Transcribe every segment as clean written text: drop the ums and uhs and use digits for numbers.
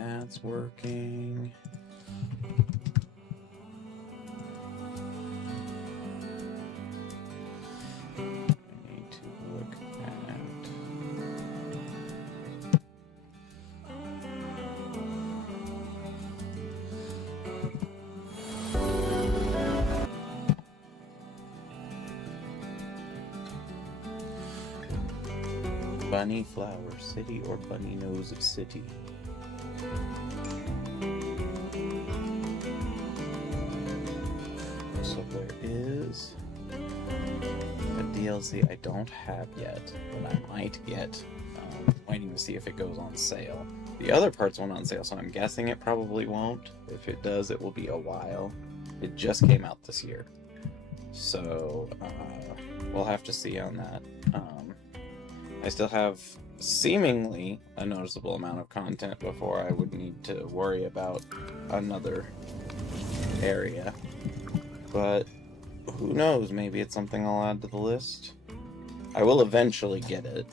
that's working. I need to look at... Bunny Flower City or Bunny Nose City? So there is a DLC I don't have yet, but I might get. Waiting to see if it goes on sale. The other parts went on sale, so I'm guessing it probably won't. If it does, it will be a while. It just came out this year. So, we'll have to see on that. I still have seemingly a noticeable amount of content before I would need to worry about another area. But who knows, maybe it's something I'll add to the list. I will eventually get it,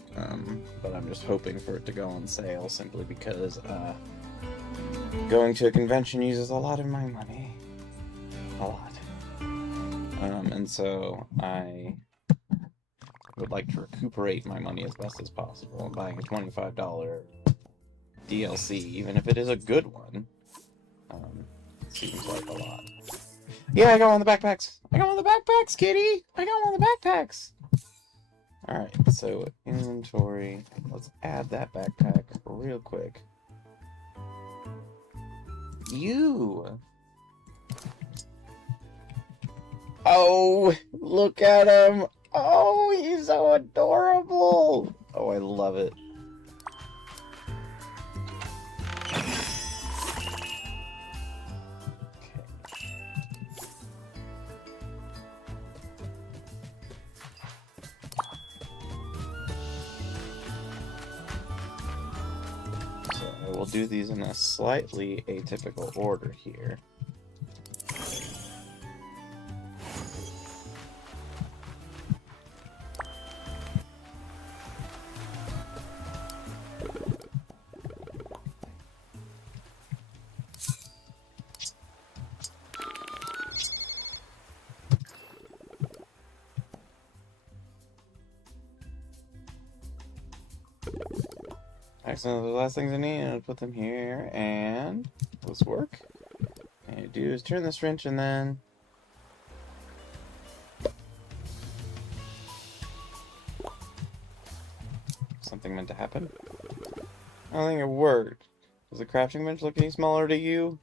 but I'm just hoping for it to go on sale simply because going to a convention uses a lot of my money. A lot. And so I would like to recuperate my money as best as possible. And buying a $25 DLC, even if it is a good one, seems like a lot. Yeah, I got one of the backpacks! I got one of the backpacks, kitty! I got one of the backpacks! Alright, so inventory. Let's add that backpack real quick. You! Oh, look at him! Oh, he's so adorable! Oh, I love it. So I will do these in a slightly atypical order here. Excellent, the last things I need, I'll put them here, and will this work? All you do is turn this wrench and then... Something meant to happen? I don't think it worked. Does the crafting bench look any smaller to you?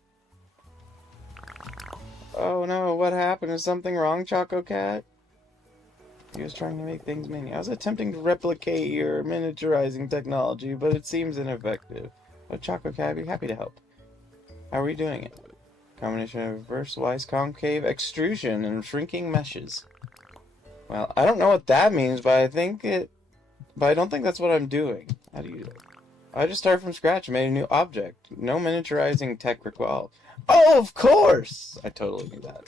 Oh no, what happened? Is something wrong, Choco Cat? He was trying to make things mini. I was attempting to replicate your miniaturizing technology, but it seems ineffective. But Choco Cat, I'd be happy to help. How are we doing it? Combination of reverse-wise concave extrusion and shrinking meshes. Well, I don't know what that means, but I don't think that's what I'm doing. How do you... I just started from scratch and made a new object. No miniaturizing tech required. Oh, of course! I totally knew that.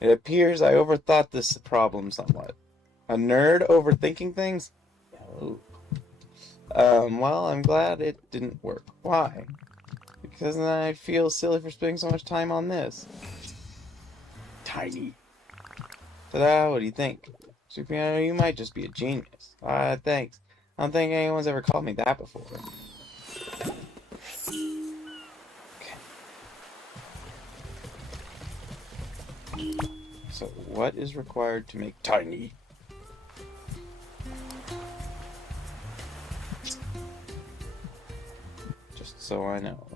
It appears I overthought this problem somewhat. A nerd overthinking things? No. Well, I'm glad it didn't work. Why? Because then I'd feel silly for spending so much time on this. Tiny. Ta-da, what do you think? Super, you might just be a genius. Thanks. I don't think anyone's ever called me that before. So, what is required to make tiny? Just so I know.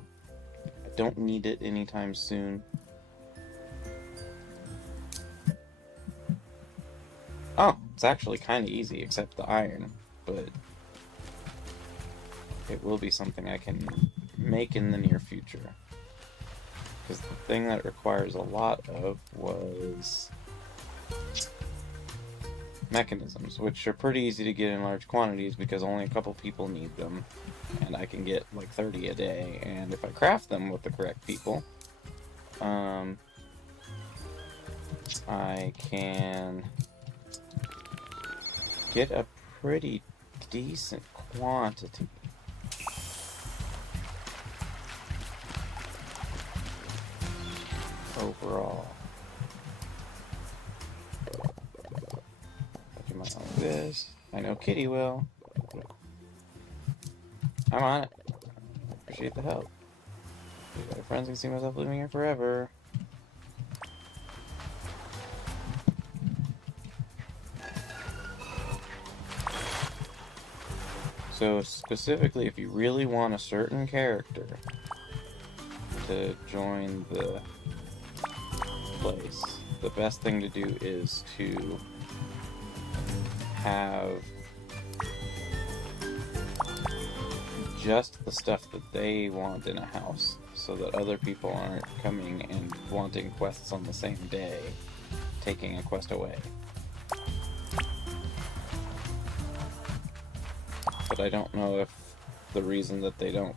I don't need it anytime soon. Oh, it's actually kind of easy, except the iron, but it will be something I can make in the near future. Because the thing that it requires a lot of was mechanisms, which are pretty easy to get in large quantities because only a couple people need them, and I can get like 30 a day, and if I craft them with the correct people, I can get a pretty decent quantity. overall. But you might like this. I know Kitty will. I'm on it. Appreciate the help. My friends can see myself living here forever. So specifically, if you really want a certain character to join the place, the best thing to do is to have just the stuff that they want in a house, so that other people aren't coming and wanting quests on the same day, taking a quest away. But I don't know if the reason that they don't,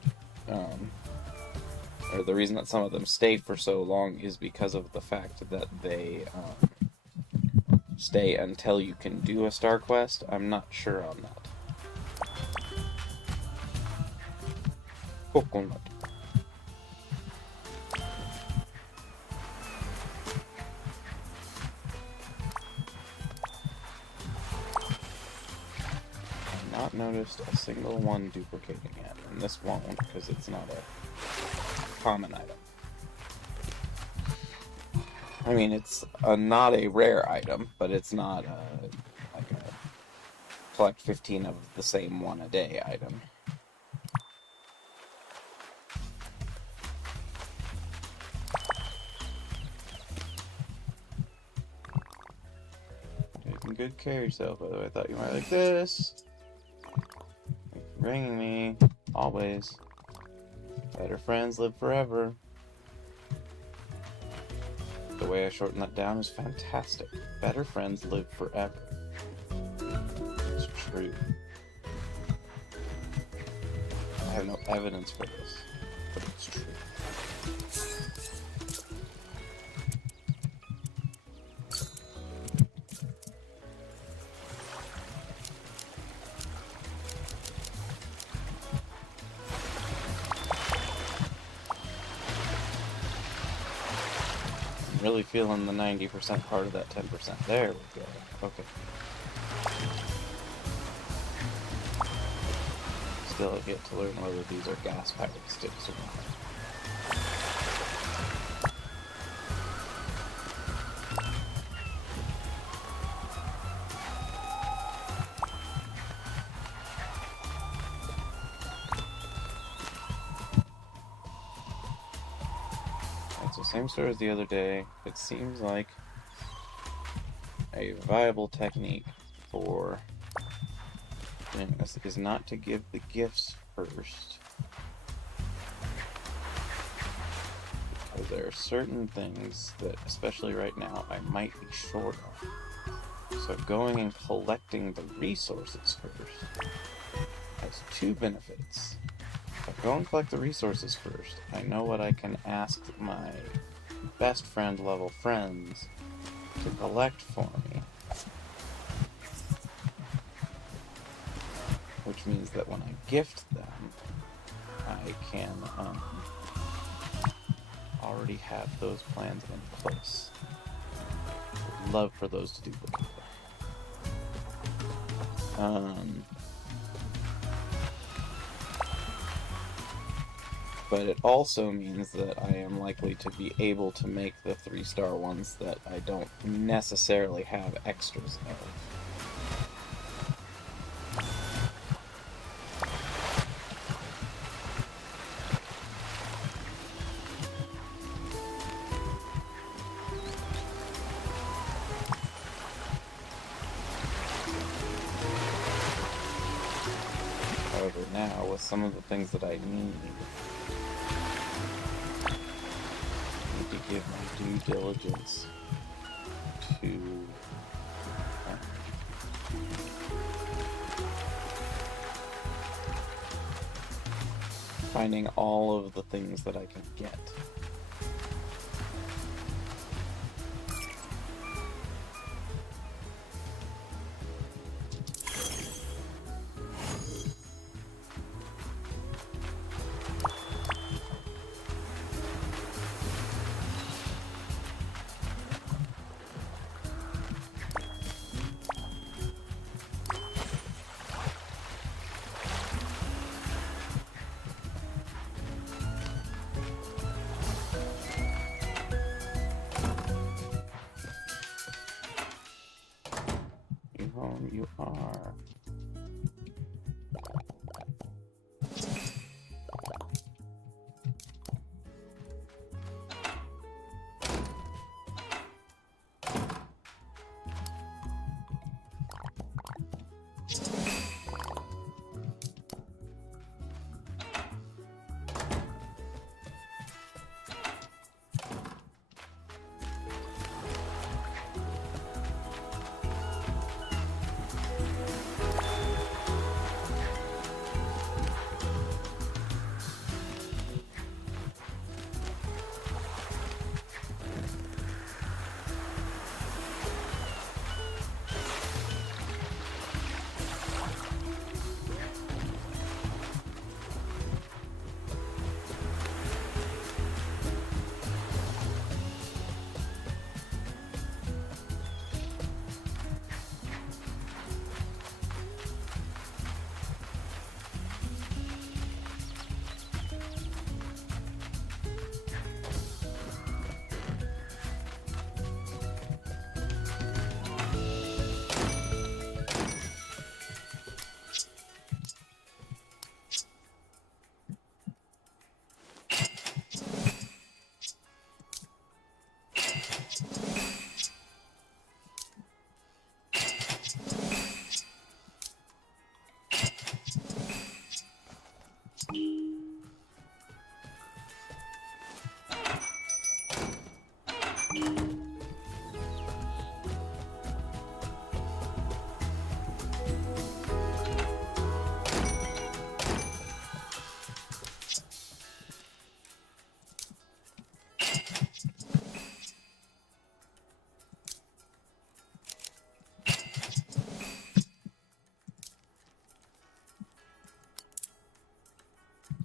or the reason that some of them stay for so long is because of the fact that they stay until you can do a star quest. I'm not sure on that. Coconut. I've not noticed a single one duplicating yet, and this won't because it's not a common item. I mean, it's not a rare item, but it's not like a collect 15 of the same one a day item. Taking good care of yourself, by the way. I thought you might like this. Thanks for bringing me. Always. Better friends live forever. The way I shortened that down is fantastic. Better friends live forever. It's true. I have no evidence for this, but it's true. Really feeling the 90% part of that 10%. There we go. Okay. Still have yet to learn whether these are gas pirate sticks or not. It's the same story as the other day. It seems like a viable technique for doing this is not to give the gifts first. Because there are certain things that, especially right now, I might be short of. So going and collecting the resources first has two benefits. If I go and collect the resources first, I know what I can ask my best friend level friends to collect for me. Which means that when I gift them, I can already have those plans in place. I would love for those to duplicate. But it also means that I am likely to be able to make the 3-star ones that I don't necessarily have extras of. However, now, with some of the things that I need to give my due diligence to finding all of the things that I can get. phone you are.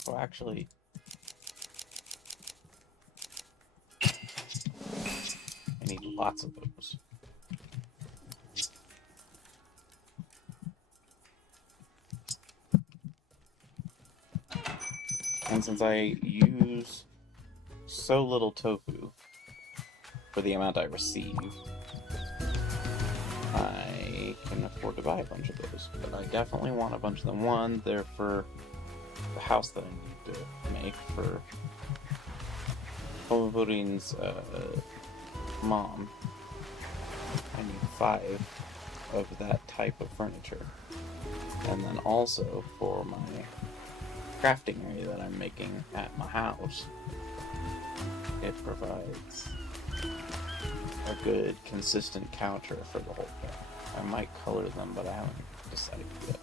So actually, I need lots of those. And since I use so little tofu for the amount I receive, I can afford to buy a bunch of those. But I definitely want a bunch of them. One, they're for the house that I need to make for Homevoting's mom. I need 5 of that type of furniture. And then also for my crafting area that I'm making at my house, it provides a good, consistent counter for the whole thing. I might color them, but I haven't decided yet.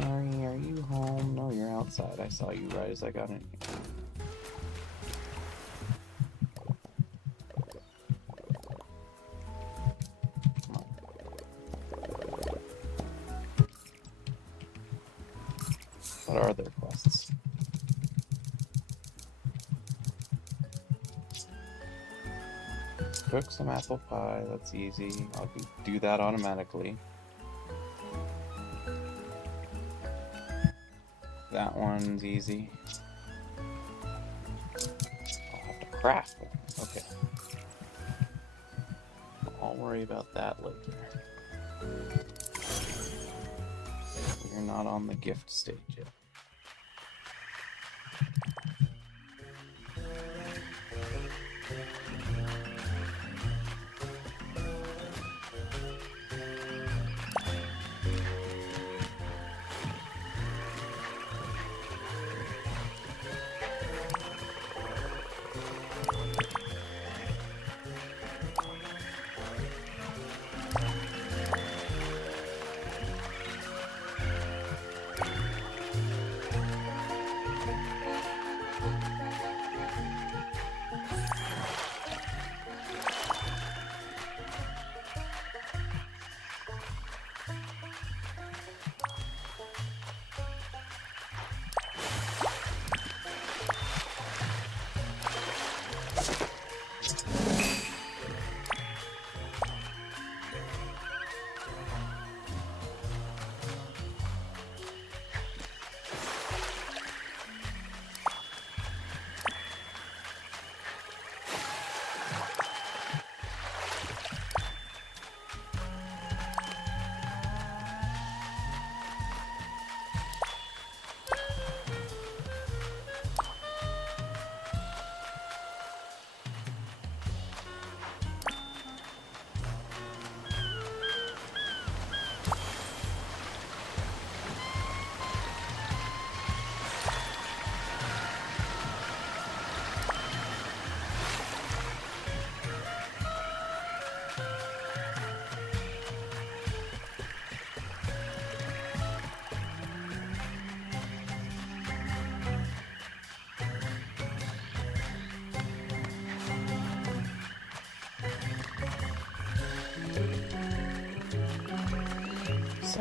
Mary, are you home? No, you're outside. I saw you right as I got in here. Come on. What are their quests? Cook some apple pie. That's easy. I'll do that automatically. That one's easy. I'll have to craft one. Okay. I'll worry about that later. We're not on the gift stage yet.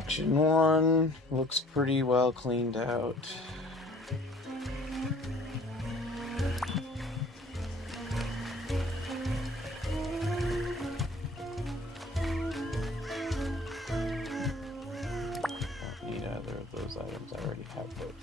Section 1 looks pretty well cleaned out. Don't need either of those items, I already have both.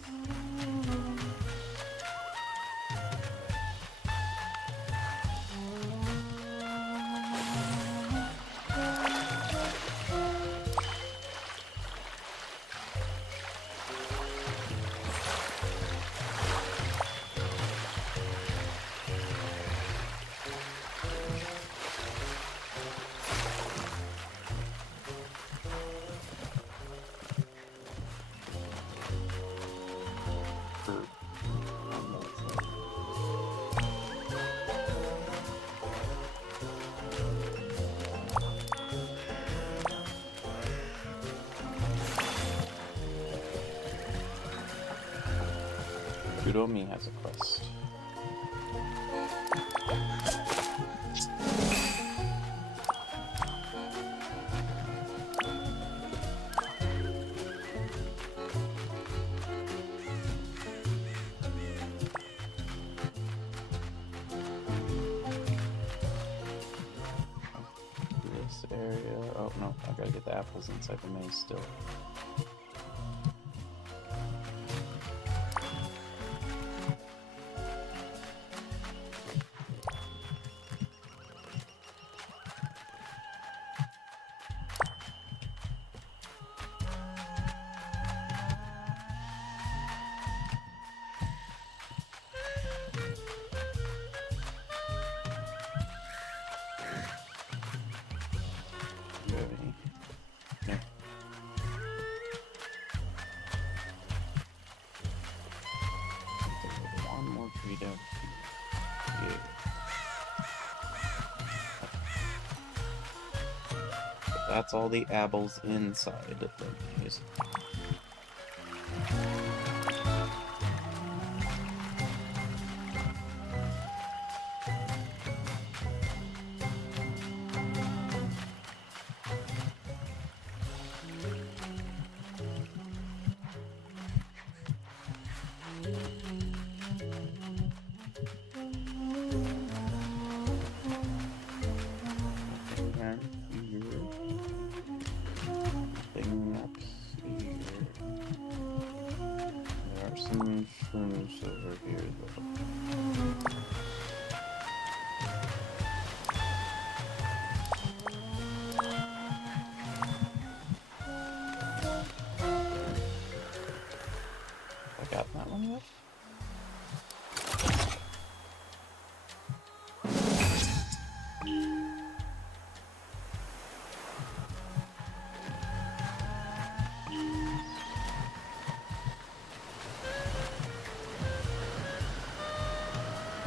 Kudomi has a quest. This area. Oh no, I gotta get the apples inside the maze still. That's all the apples inside the maze.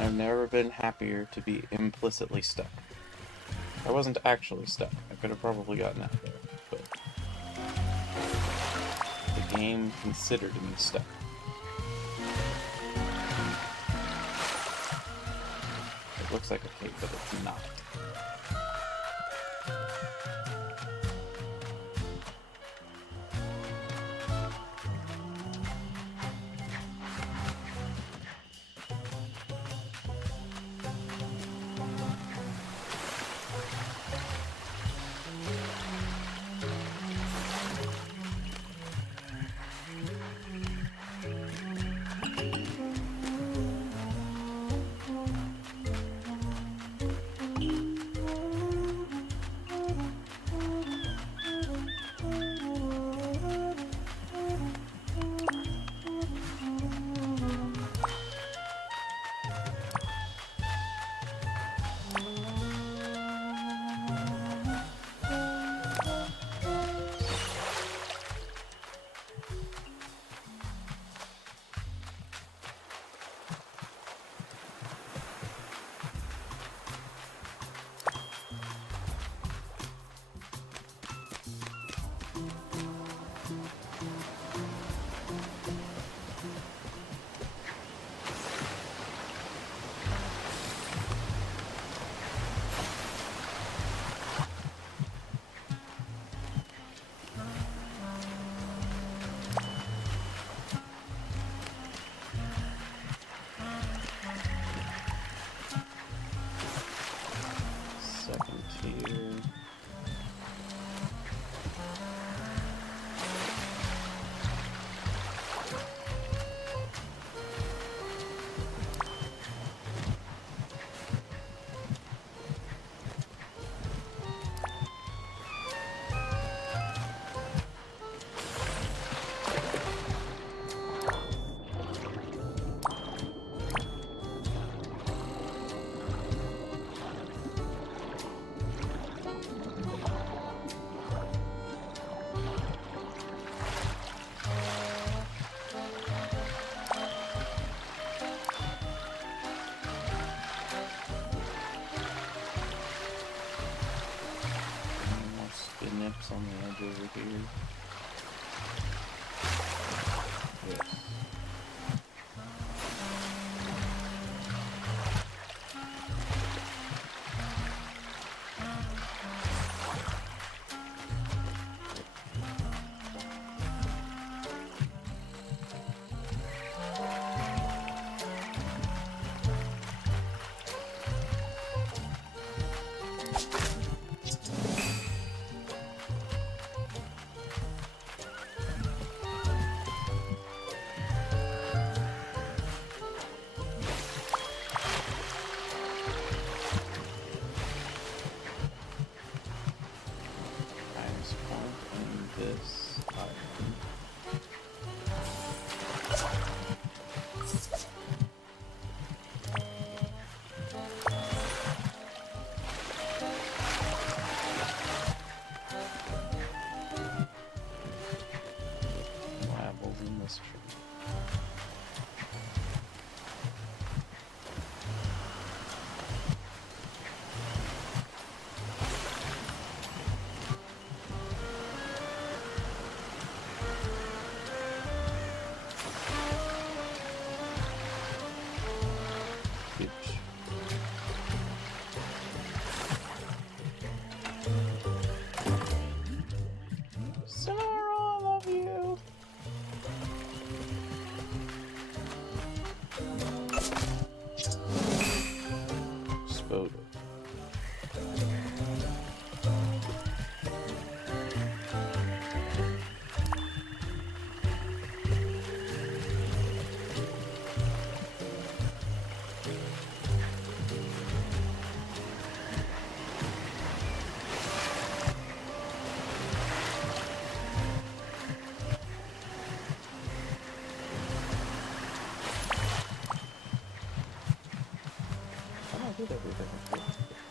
I've never been happier to be implicitly stuck. I wasn't actually stuck. I could have probably gotten out there, but the game considered me stuck. It looks like a cave, but it's not. this on the edge over here. Yes.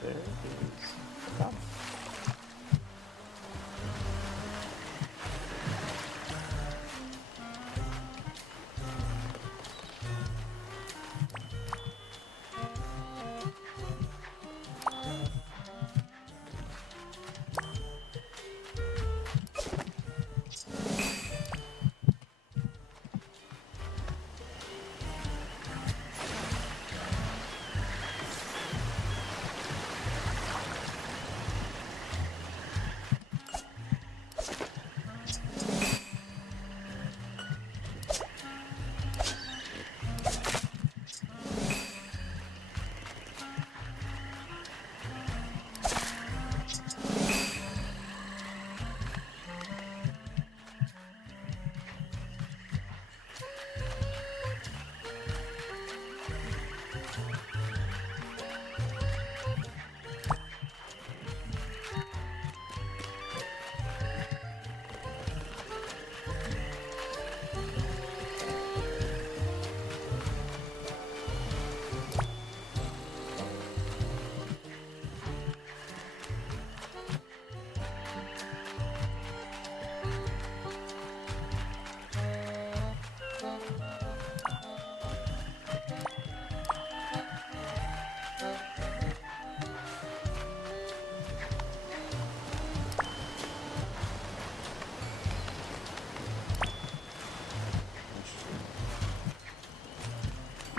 There is a comet.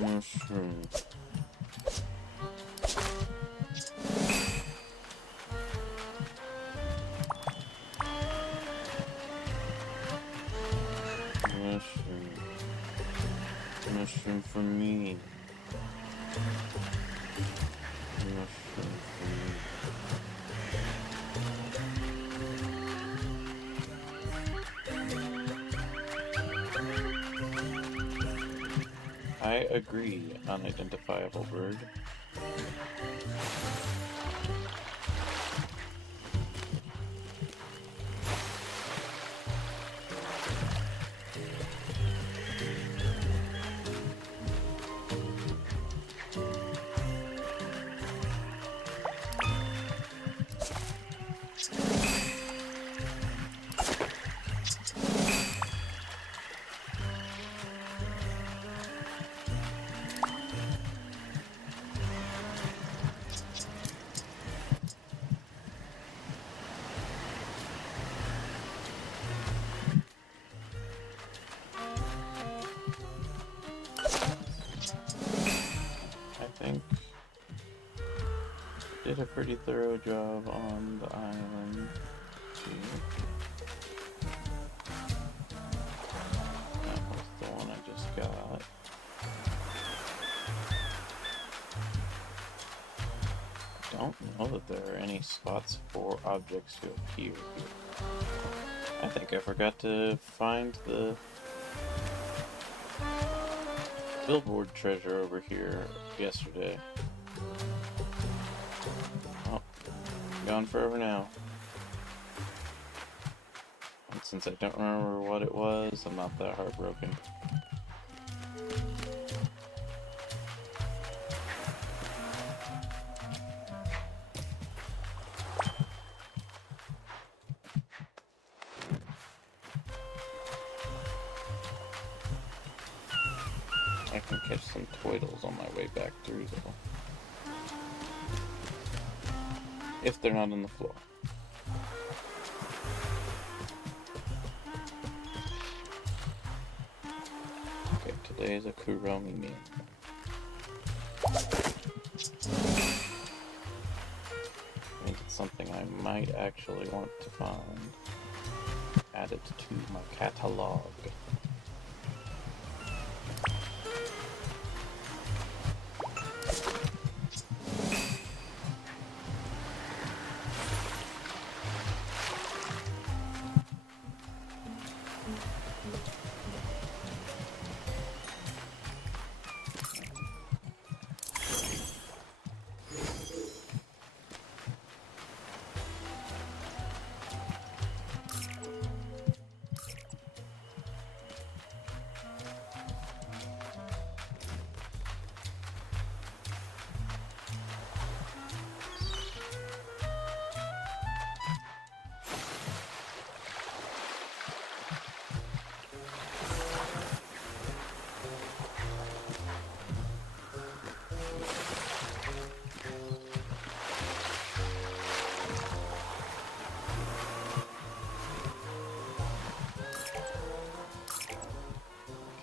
Mushroom. Mushroom. Mushroom for me. Mushroom for me. I agree, unidentifiable bird. did a pretty thorough job on the island too. That was the one I just got. I don't know that there are any spots for objects to appear here. I think I forgot to find the billboard treasure over here yesterday. Oh, gone forever now. And since I don't remember what it was, I'm not that heartbroken. I can catch some Toidles on my way back through, though. If they're not on the floor. Okay, today is a Kuromi meal. I think it's something I might actually want to find. Add it to my catalog.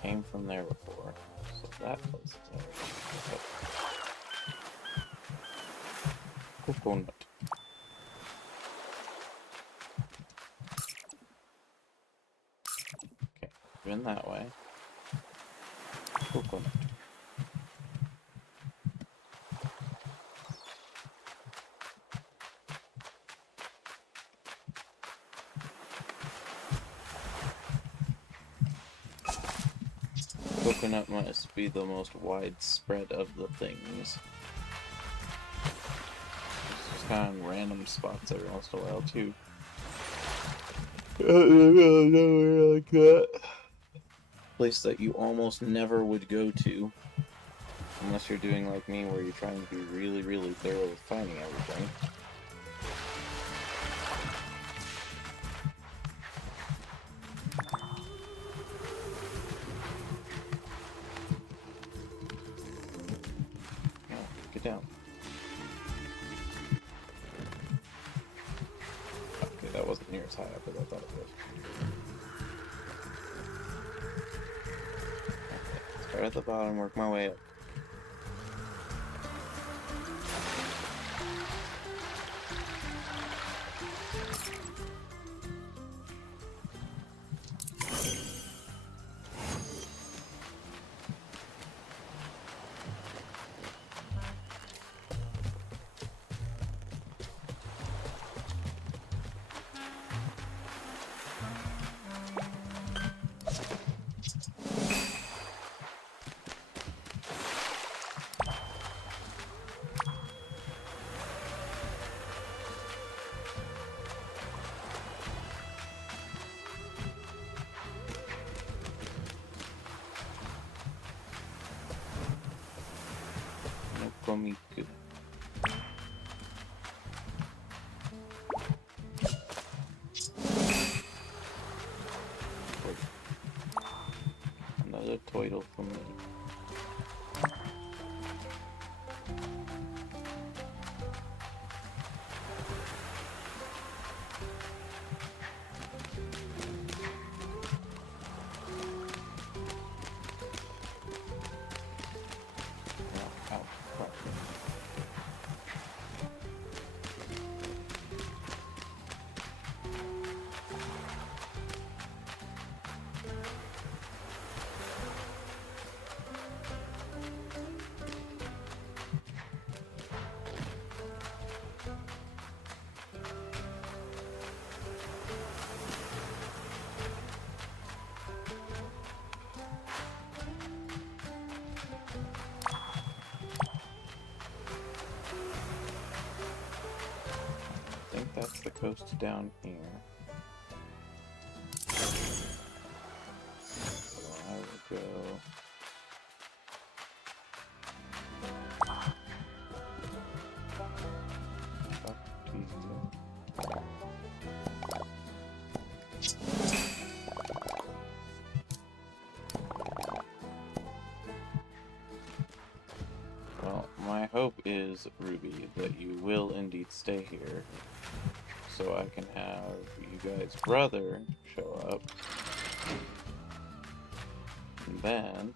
Came from there before, so that place is there. Coconut. Okay, been that way. Coconut. Coconut must be the most widespread of the things. Just kind of random spots every once in a while too. Like that. Place that you almost never would go to, unless you're doing like me, where you're trying to be really, really thorough with finding everything. Get down. Okay, that wasn't near as high up as I thought it was. Okay, start at the bottom, work my way up. Komiku. Another Toidle for me. that's the coast down here. So I will go... up to you. Well, my hope is, Ruby, that you will indeed stay here, so I can have you guys' brother show up, and then,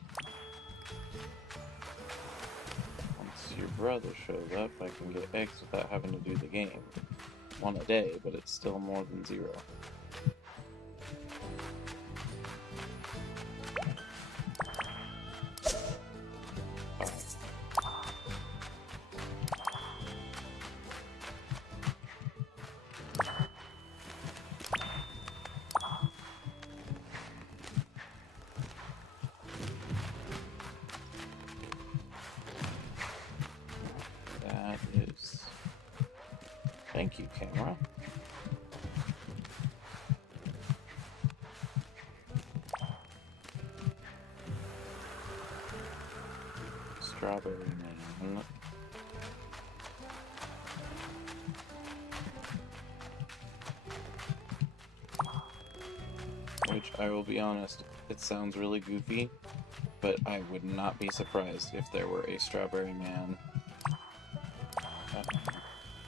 once your brother shows up, I can get eggs without having to do the game. 1 a day, but it's still more than 0. That is... Thank you, camera. Strawberry man. Which, I will be honest, it sounds really goofy, but I would not be surprised if there were a Strawberry Man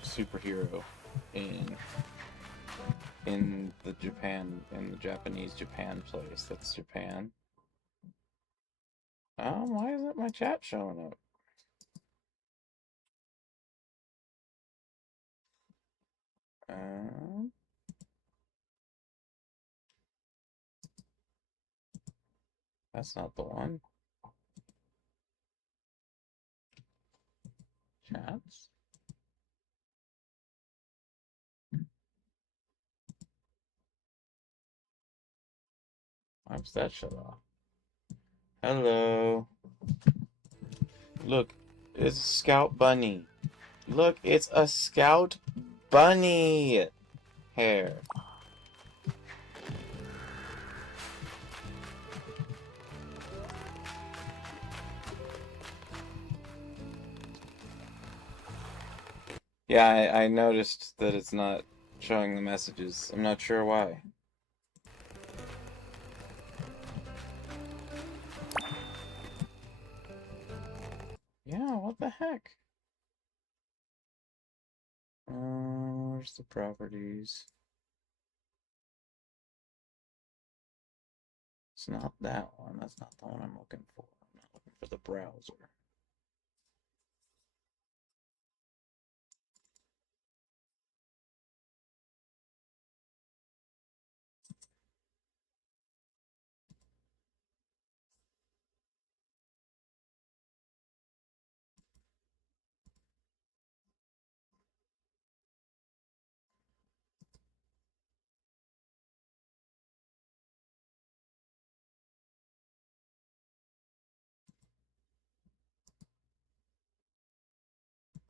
superhero in the Japanese Japan place. That's Japan. Why isn't my chat showing up? That's not the one. Chats? Why's that shut off? Hello. Look, it's a Scout Bunny. Look, it's a Scout Bunny hair. Yeah, I noticed that it's not showing the messages. I'm not sure why. Yeah, what the heck? Where's the properties? It's not that one. That's not the one I'm looking for. I'm not looking for the browser.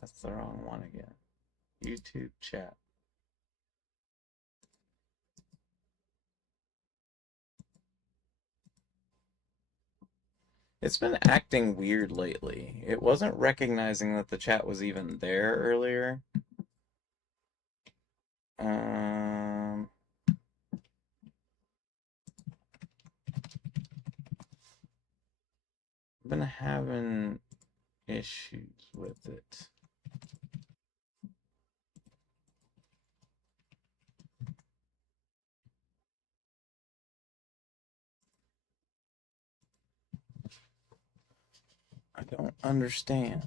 That's the wrong one again. YouTube chat. It's been acting weird lately. It wasn't recognizing that the chat was even there earlier. I've been having issues with it. I don't understand.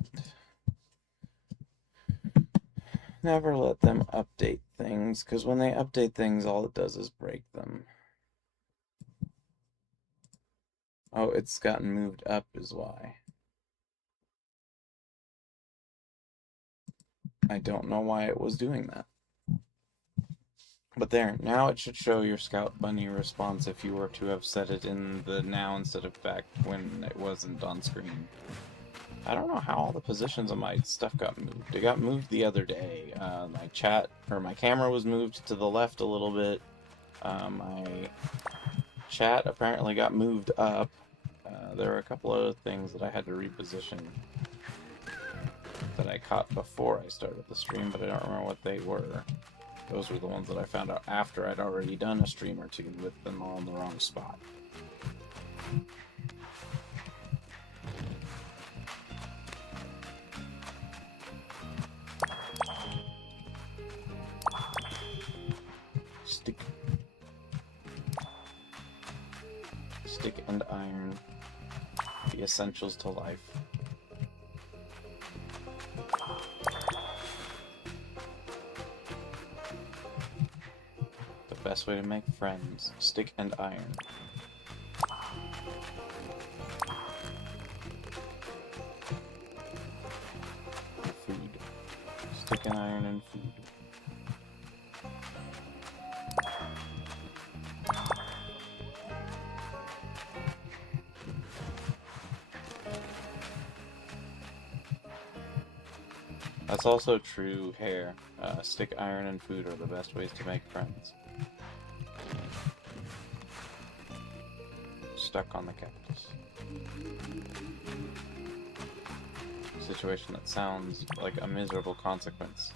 Never let them update things, because when they update things, all it does is break them. Oh, it's gotten moved up is why. I don't know why it was doing that. But there, now it should show your Scout Bunny response if you were to have set it in the now instead of back when it wasn't on screen. I don't know how all the positions of my stuff got moved. It got moved the other day. My camera was moved to the left a little bit. My chat apparently got moved up. There were a couple other things that I had to reposition that I caught before I started the stream, but I don't remember what they were. Those were the ones that I found out after I'd already done a stream or two with them all in the wrong spot. Stick and iron. The essentials to life. The best way to make friends. Stick and iron. Food. Stick and iron and food. That's also true hair. Stick, iron, and food are the best ways to make friends. Stuck on the cactus. Situation that sounds like a miserable consequence.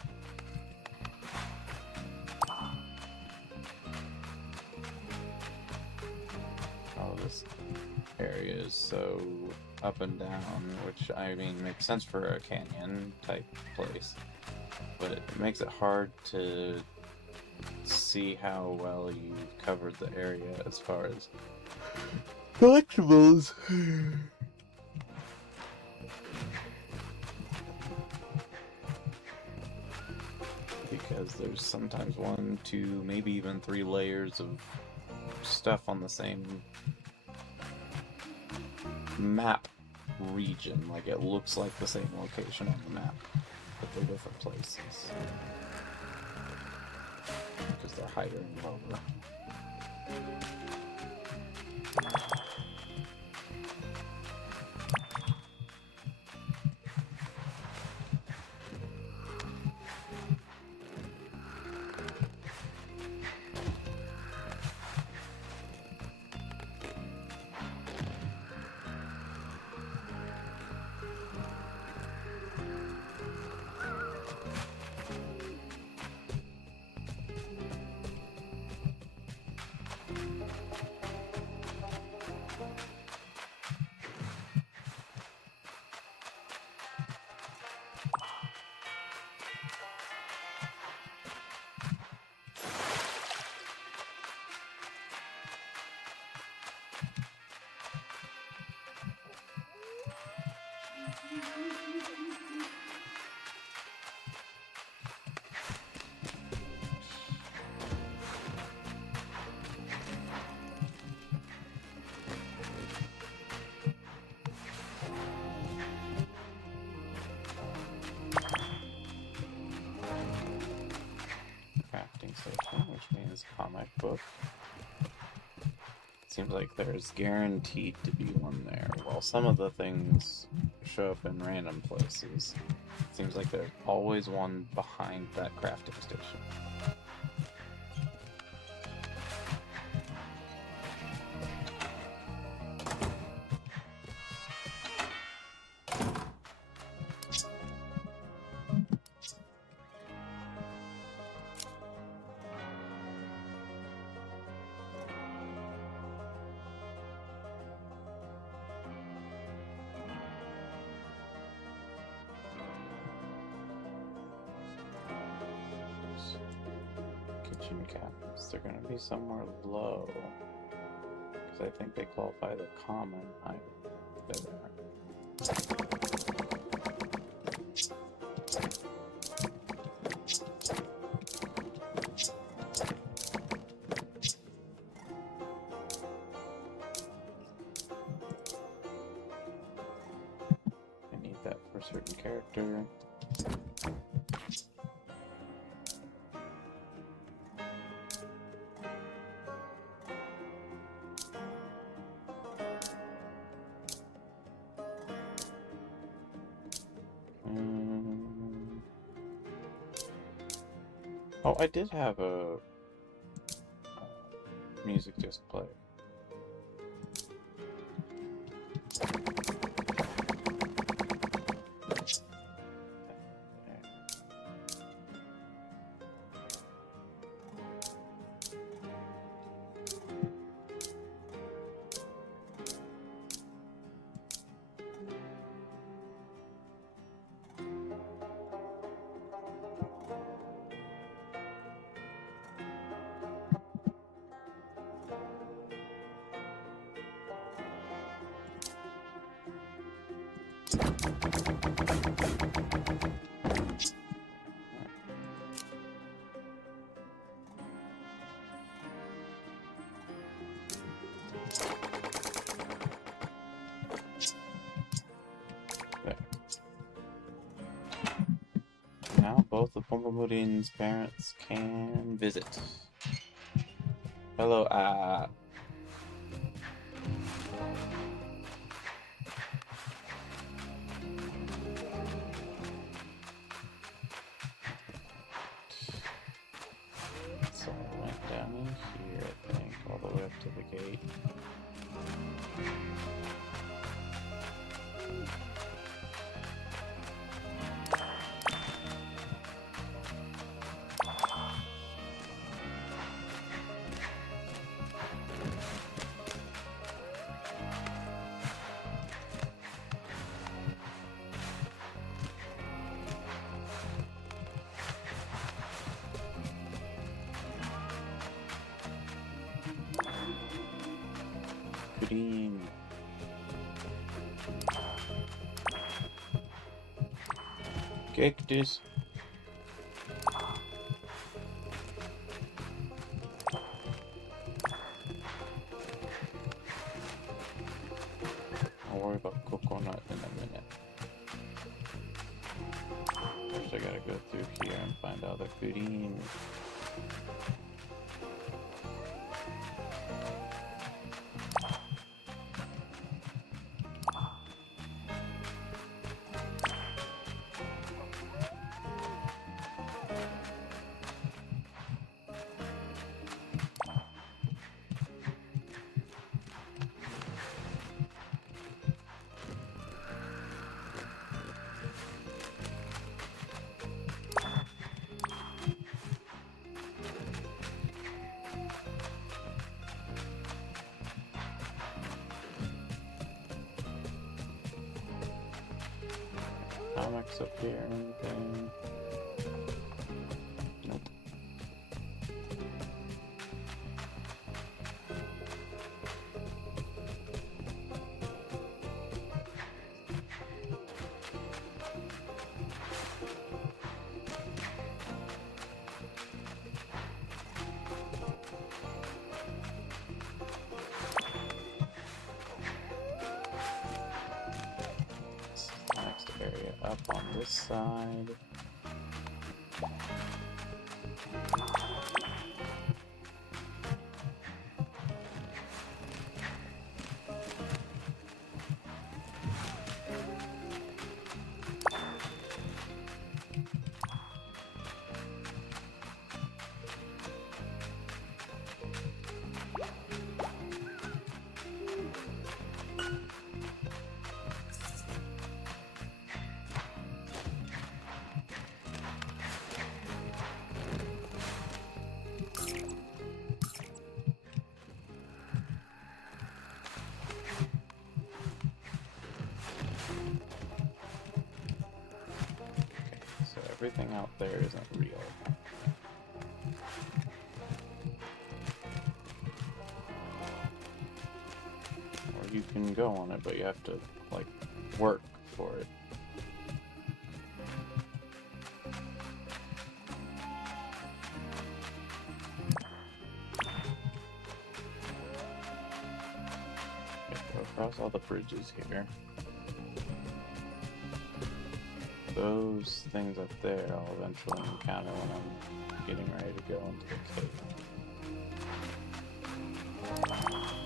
Oh, this area is so up and down, which, I mean, makes sense for a canyon type place, but it makes it hard to see how well you've covered the area as far as collectibles. Because there's sometimes 1, 2, maybe even 3 layers of stuff on the same map region. Like, it looks like the same location on the map, but they're different places. Because they're higher and lower. Crafting station, which means comic book. Seems like there's guaranteed to be one there. While some of the things show up in random places, it seems like there's always one behind that crafting station. Kitchen cabinets, they're going to be somewhere low, because I think they qualify the common item. I need that for a certain character. Oh, I did have a music disc player. There. Now both of Pumblemoodin's parents can visit. Hello, So I went down in here, I think, all the way up to the gate. Green. Cactus. I'll worry about coconut in a minute. First I gotta go through here and find out the green. Comics up here, anything? Nope. Next area up on this side. Everything out there isn't real. Or you can go on it, but you have to, like, work for it. Okay, go across all the bridges here. Those things up there I'll eventually encounter when I'm getting ready to go into the cave.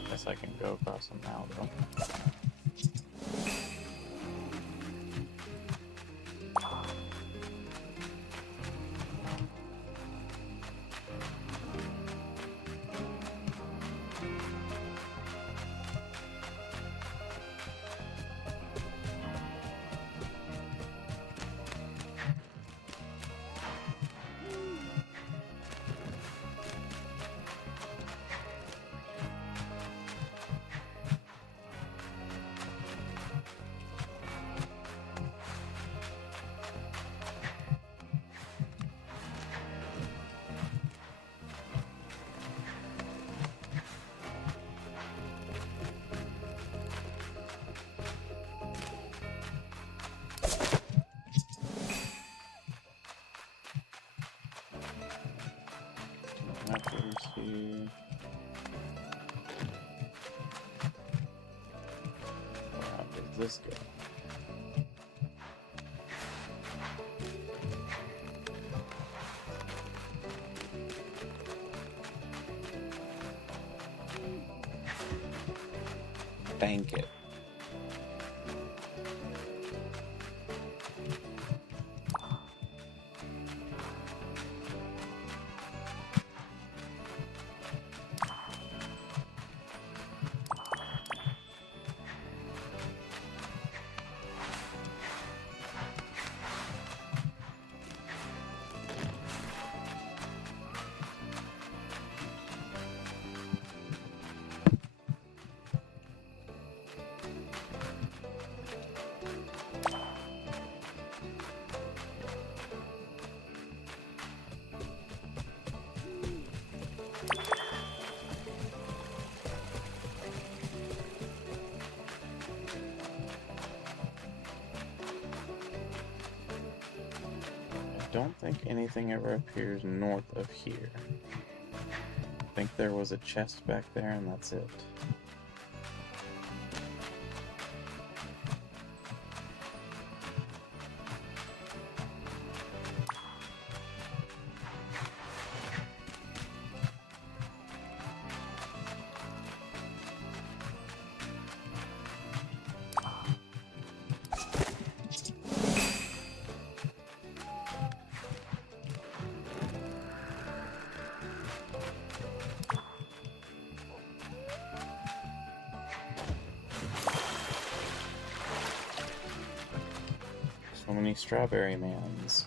Guess I can go across them now, though. this go? Bank it. I don't think anything ever appears north of here. I think there was a chest back there and that's it. So many strawberry mans.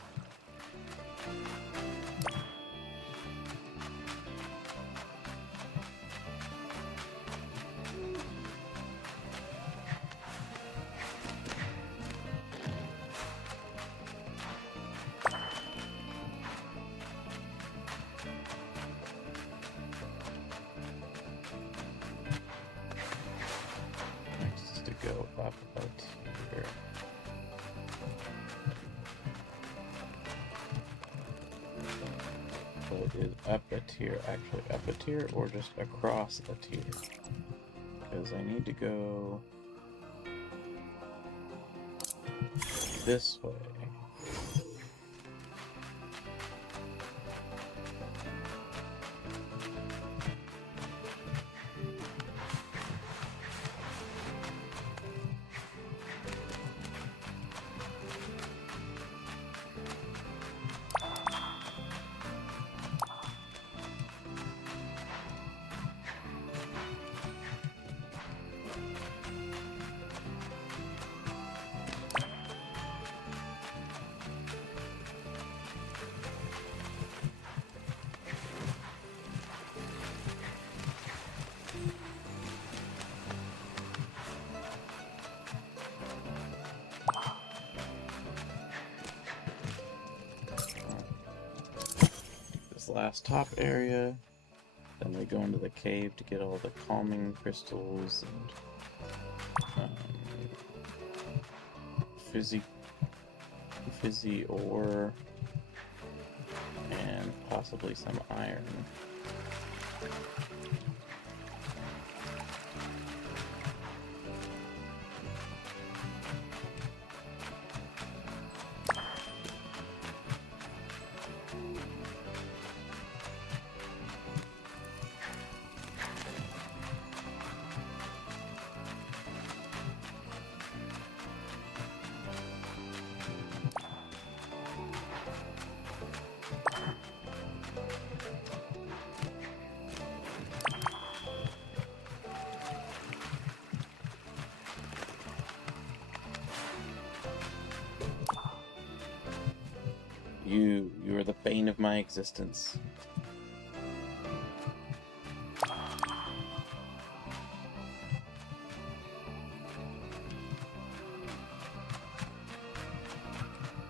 Next to go up about here. So it is up a tier, actually up a tier or just across a tier? Because I need to go this way. Last top area, then we go into the cave to get all the calming crystals and fizzy ore and possibly some iron. You are the bane of my existence.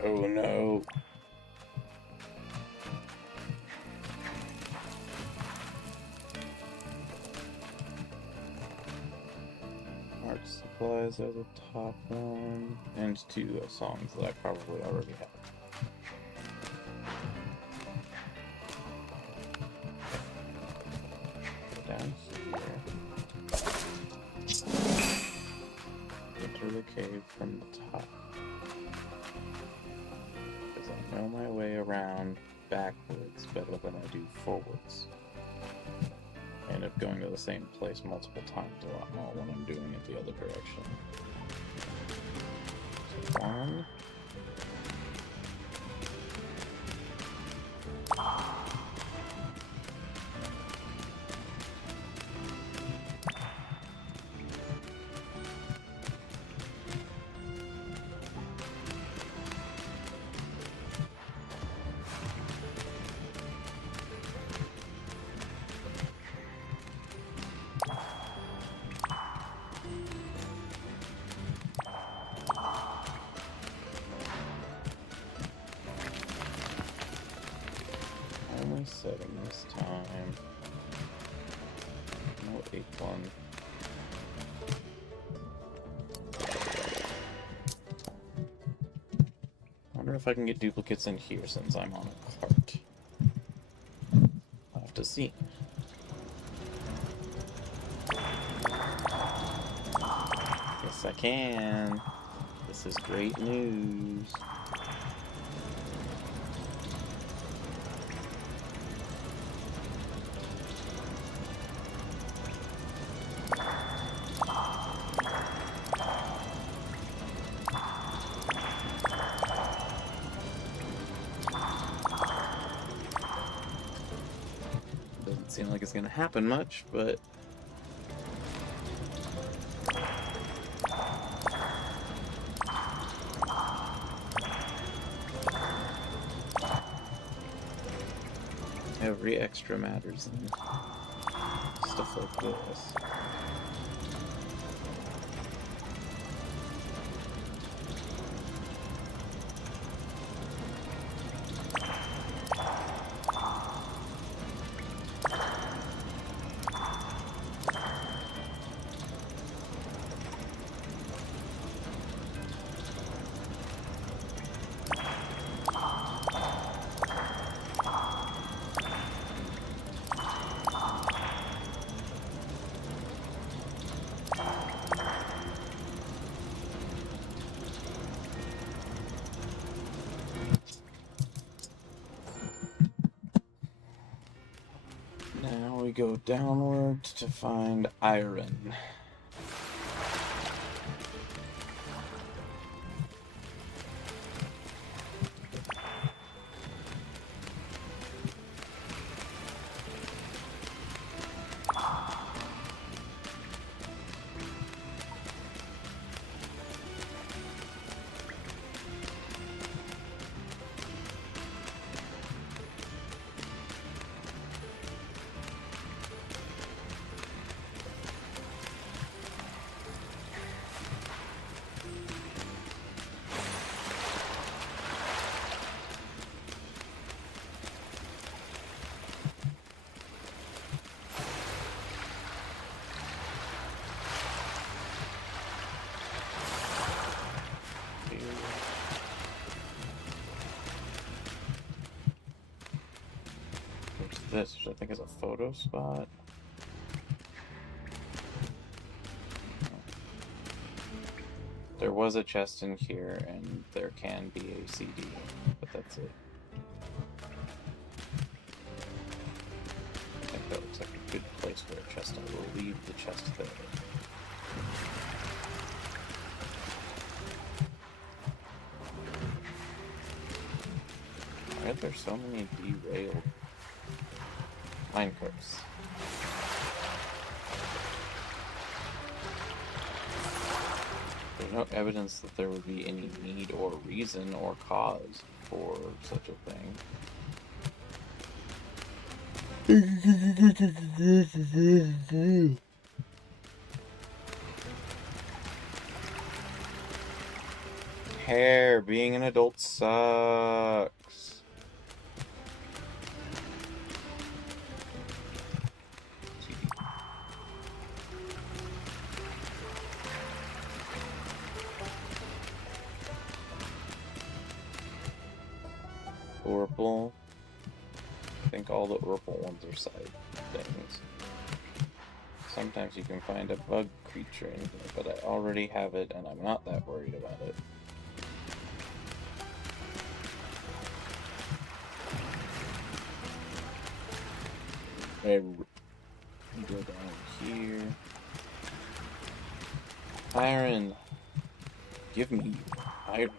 Oh no. Art supplies are the top one, and two songs that I probably already have. Down here. Enter the cave from the top. Because I know my way around backwards better than I do forwards. I end up going to the same place multiple times a lot more when I'm doing it the other direction. So 1. Only 7 this time. No 8th one. I wonder if I can get duplicates in here since I'm on a cart. I'll have to see. Yes, I can. This is great news. Doesn't seem like it's gonna happen much, but every extra matters in stuff like this. Now we go downward to find iron. This, which I think is a photo spot. There was a chest in here, and there can be a CD, but that's it. I think that looks like a good place for a chest. I will leave the chest there. Why are there so many derailed minecarts? There's no evidence that there would be any need or reason or cause for such a thing. Hair, being an adult sucks. Oracle. I think all the Oracle ones are side things. sometimes you can find a bug creature in here, but I already have it and I'm not that worried about it. Go down here. Iron. Give me iron.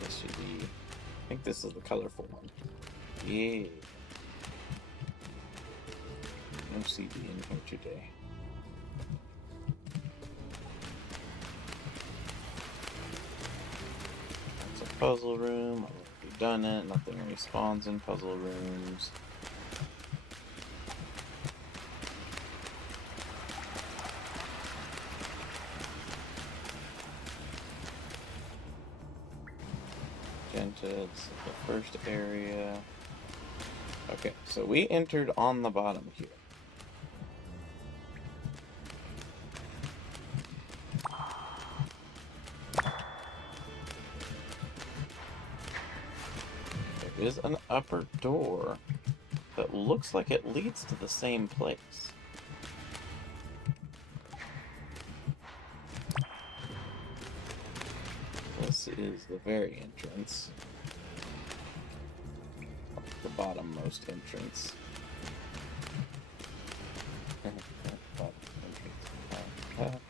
This should be. I think this is the colorful one. Yeah. No CD in here today. It's a puzzle room. I've already done it. Nothing respawns in puzzle rooms. This is the first area. Okay, so we entered on the bottom here. There is an upper door that looks like it leads to the same place. This is the very entrance. The bottommost entrance. Bottom entrance.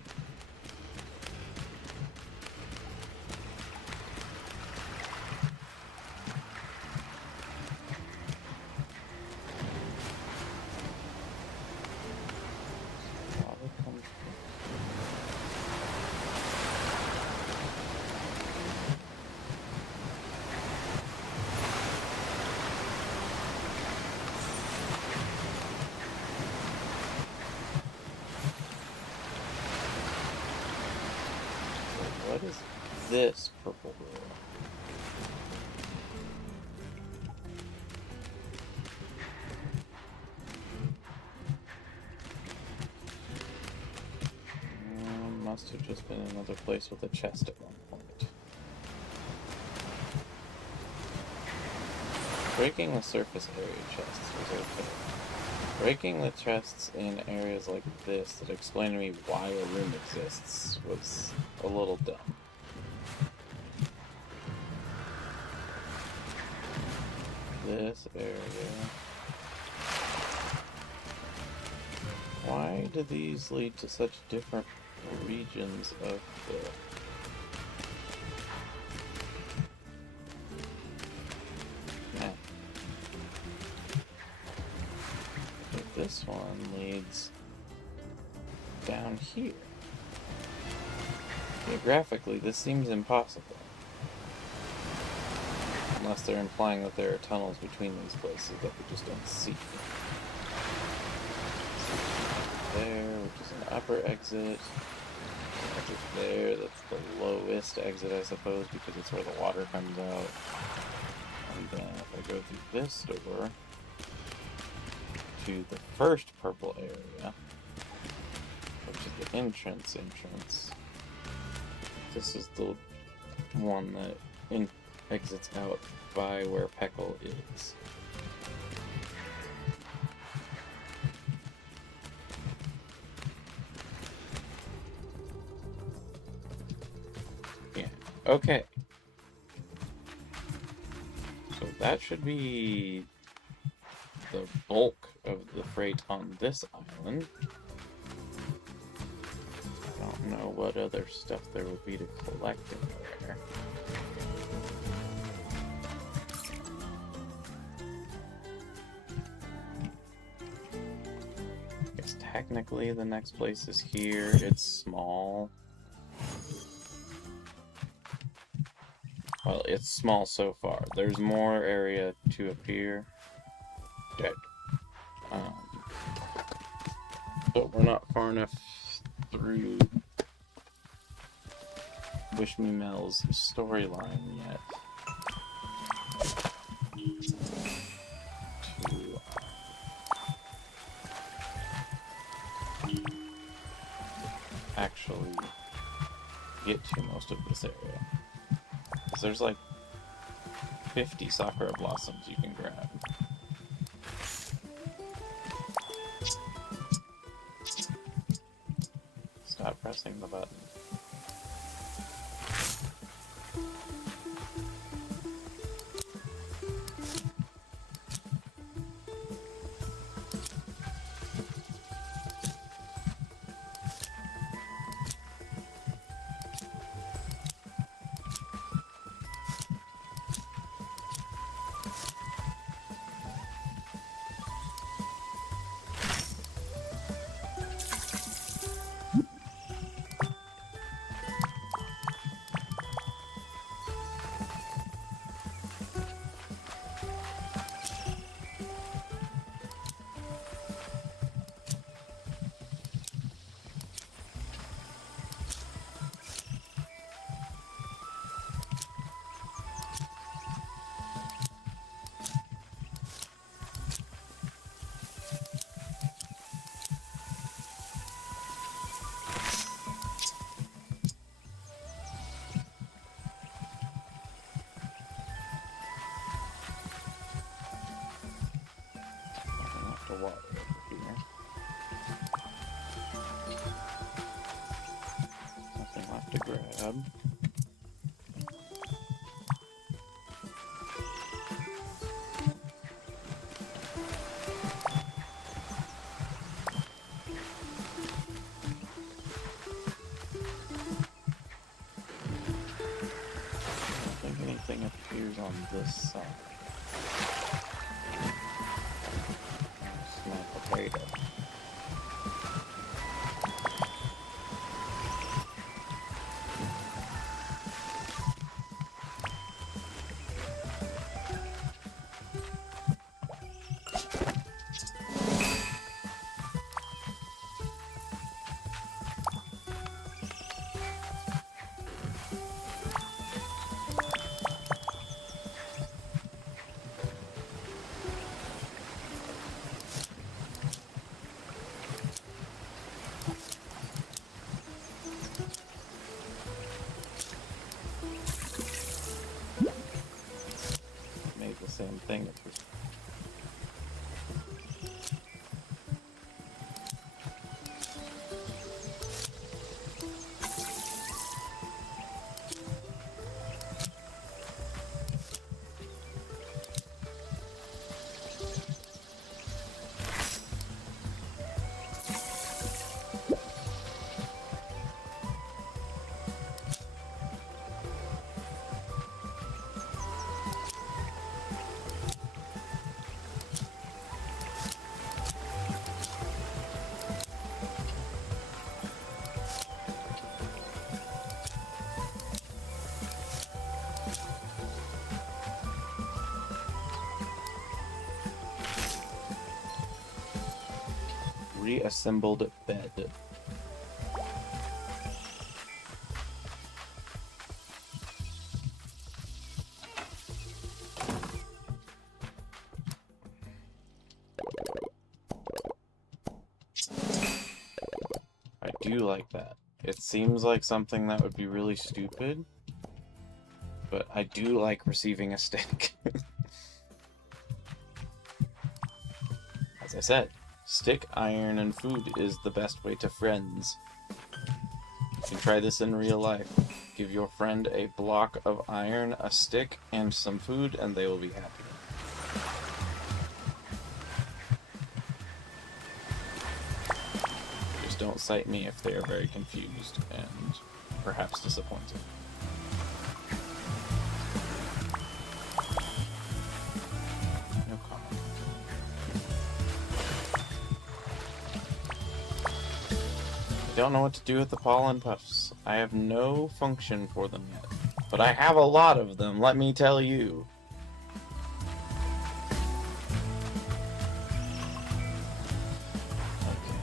What is this purple door? Must have just been another place with a chest at one point. Breaking the surface area chests was okay. Breaking the chests in areas like this that explain to me why a room exists was a little dumb. This area. Why do these lead to such different regions of the... map? This one leads down here. Geographically, this seems impossible. Unless they're implying that there are tunnels between these places that we just don't see. There, which is an upper exit. Exit there, that's the lowest exit, I suppose, because it's where the water comes out. And then if I go through this door to the first purple area, which is the entrance. This is the one that exits out by where Peckle is. Yeah, okay. So that should be the bulk of the freight on this island. I don't know what other stuff there would be to collect in there. I guess technically the next place is here. It's small. Well, it's small so far. There's more area to appear. Dead. But we're not far enough through Wish Me Mel's storyline yet. actually get to most of this area. Because there's like 50 Sakura Blossoms you can grab. Stop pressing the button. Water over here. Nothing left to grab. I don't think anything appears on this side. Potato. Same thing. Reassembled bed. I do like that. It seems like something that would be really stupid, but I do like receiving a stick. As I said, stick, iron, and food is the best way to friends. You can try this in real life. Give your friend a block of iron, a stick, and some food, and they will be happy. Just don't cite me if they are very confused and perhaps disappointed. No comment. I don't know what to do with the pollen puffs. I have no function for them yet. But I have a lot of them, let me tell you. Okay,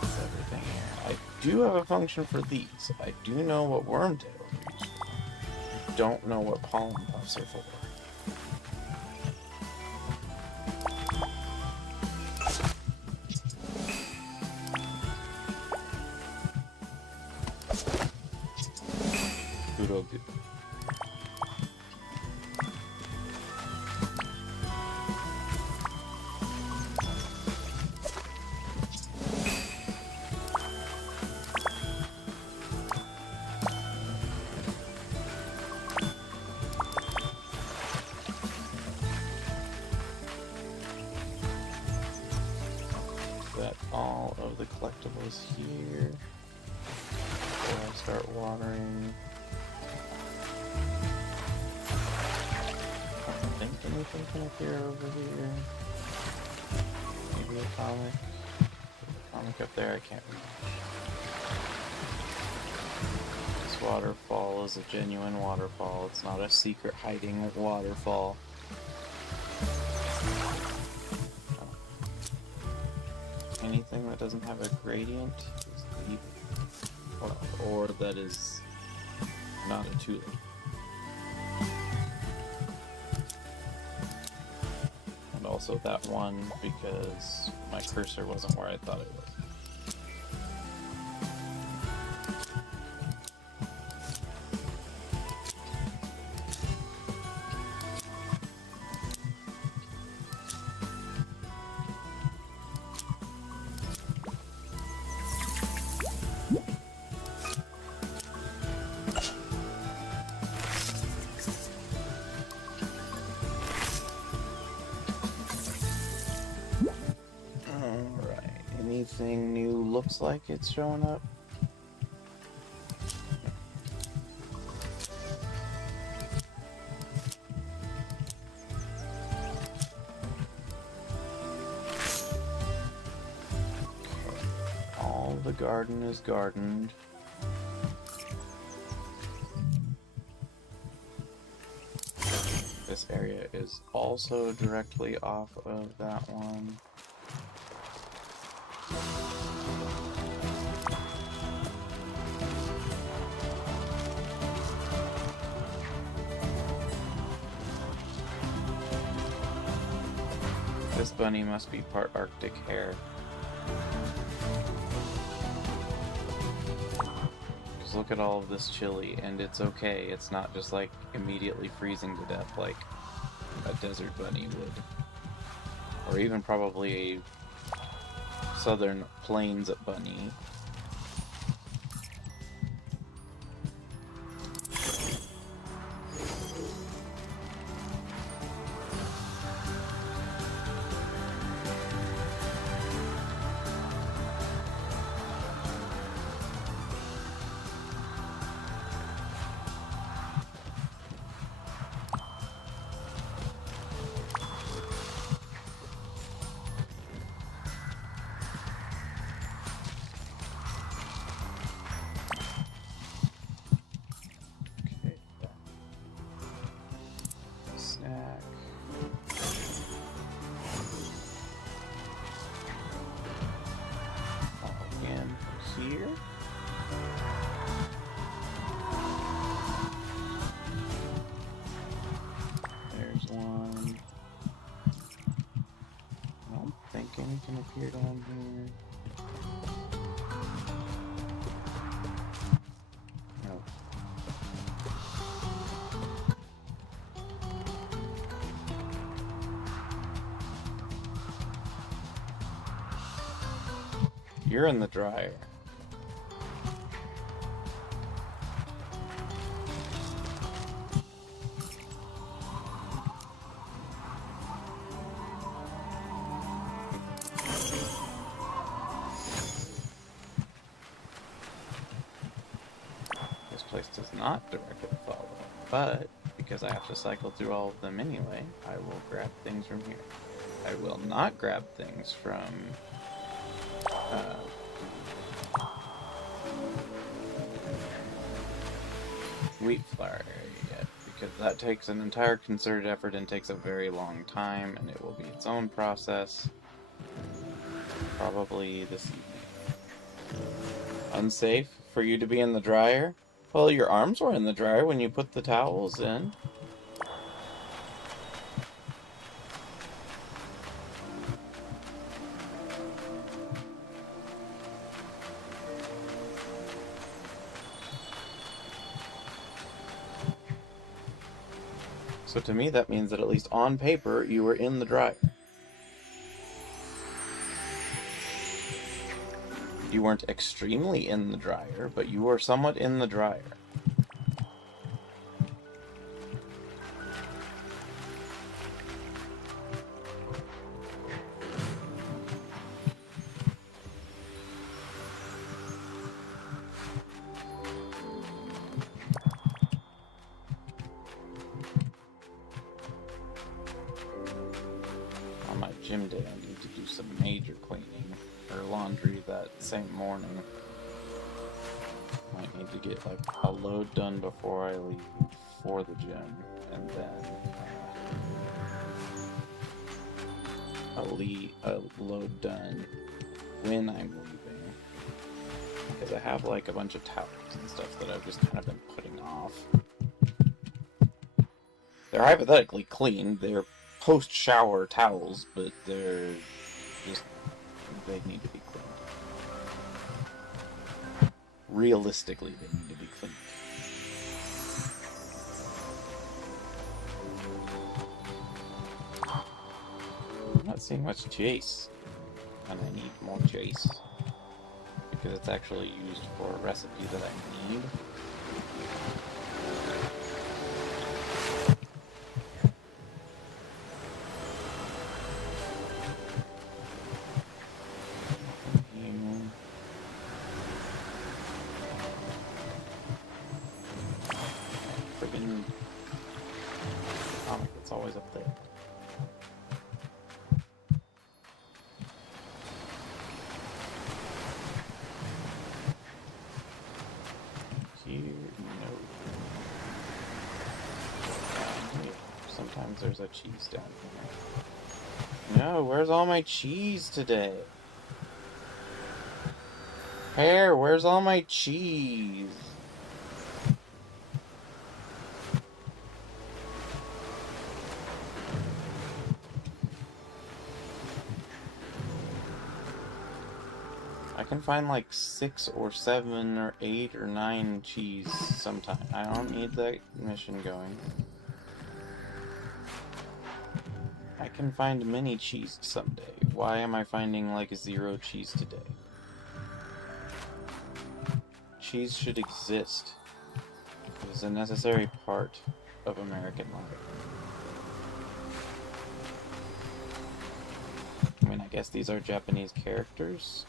that's everything here. I do have a function for these. I do know what Wormtails are used for. I don't know what pollen puffs are for. Kurogu. All of the collectibles here before I start watering. I don't think anything can appear over here. Maybe a comic. A comic up there, I can't read. This waterfall is a genuine waterfall. It's not a secret hiding waterfall. Anything that doesn't have a gradient is evil. Or that is not a tulip. And also that one because my cursor wasn't where I thought it was. Anything new looks like it's showing up? All the garden is gardened. This area is also directly off of that one. This bunny must be part Arctic hare. Because look at all of this chili, and it's okay. It's not just like immediately freezing to death like a desert bunny would. Or even probably a southern plains bunny. Here. There's one. I don't think anything appeared on here. No. You're in the dryer. Place does not directly follow, but because I have to cycle through all of them anyway, I will grab things from here. I will not grab things from wheat flour yet, because that takes an entire concerted effort and takes a very long time, and it will be its own process, probably this evening. Unsafe for you to be in the dryer? Well, your arms were in the dryer when you put the towels in. So to me, that means that at least on paper, you were in the dryer. You weren't extremely in the dryer, but you were somewhat in the dryer. On my gym day, I need to do some major cleaning or laundry that same morning. Might need to get like a load done before I leave for the gym, and then a load done when I'm leaving, because I have like a bunch of towels and stuff that I've just kind of been putting off. They're hypothetically clean. They're post-shower towels, but they need to be cleaned. Realistically, they need to be cleaned. I'm not seeing much Jace, and I need more Jace, because it's actually used for a recipe that I need. Friggin' comic that's always up there. Here, no. Down here. Sometimes there's a cheese down here. No, where's all my cheese today? Pear, where's all my cheese? I can find like 6 or 7 or 8 or 9 cheese sometime. I don't need that mission going. I can find many cheese someday. Why am I finding like 0 cheese today? Cheese should exist. It is a necessary part of American life. I mean, I guess these are Japanese characters.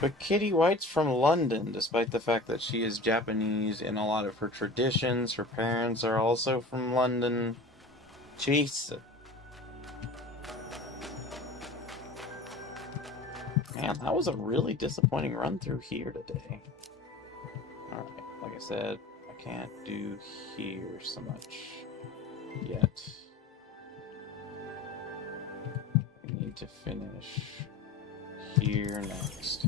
But Kitty White's from London, despite the fact that she is Japanese in a lot of her traditions. Her parents are also from London. Jeez. Man, that was a really disappointing run through here today. Alright, like I said, I can't do here so much yet. We need to finish here next.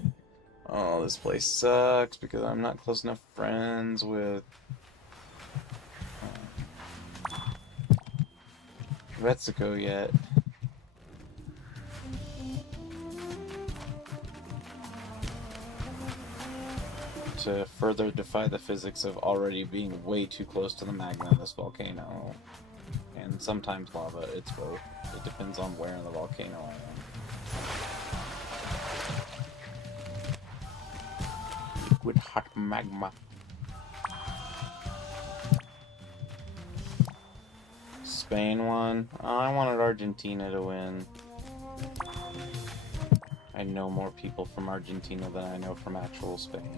Oh, this place sucks because I'm not close enough friends with Retsuko yet. To further defy the physics of already being way too close to the magma of this volcano. And sometimes lava, it's both. It depends on where in the volcano I am. Liquid hot magma. Spain won. Oh, I wanted Argentina to win. I know more people from Argentina than I know from actual Spain.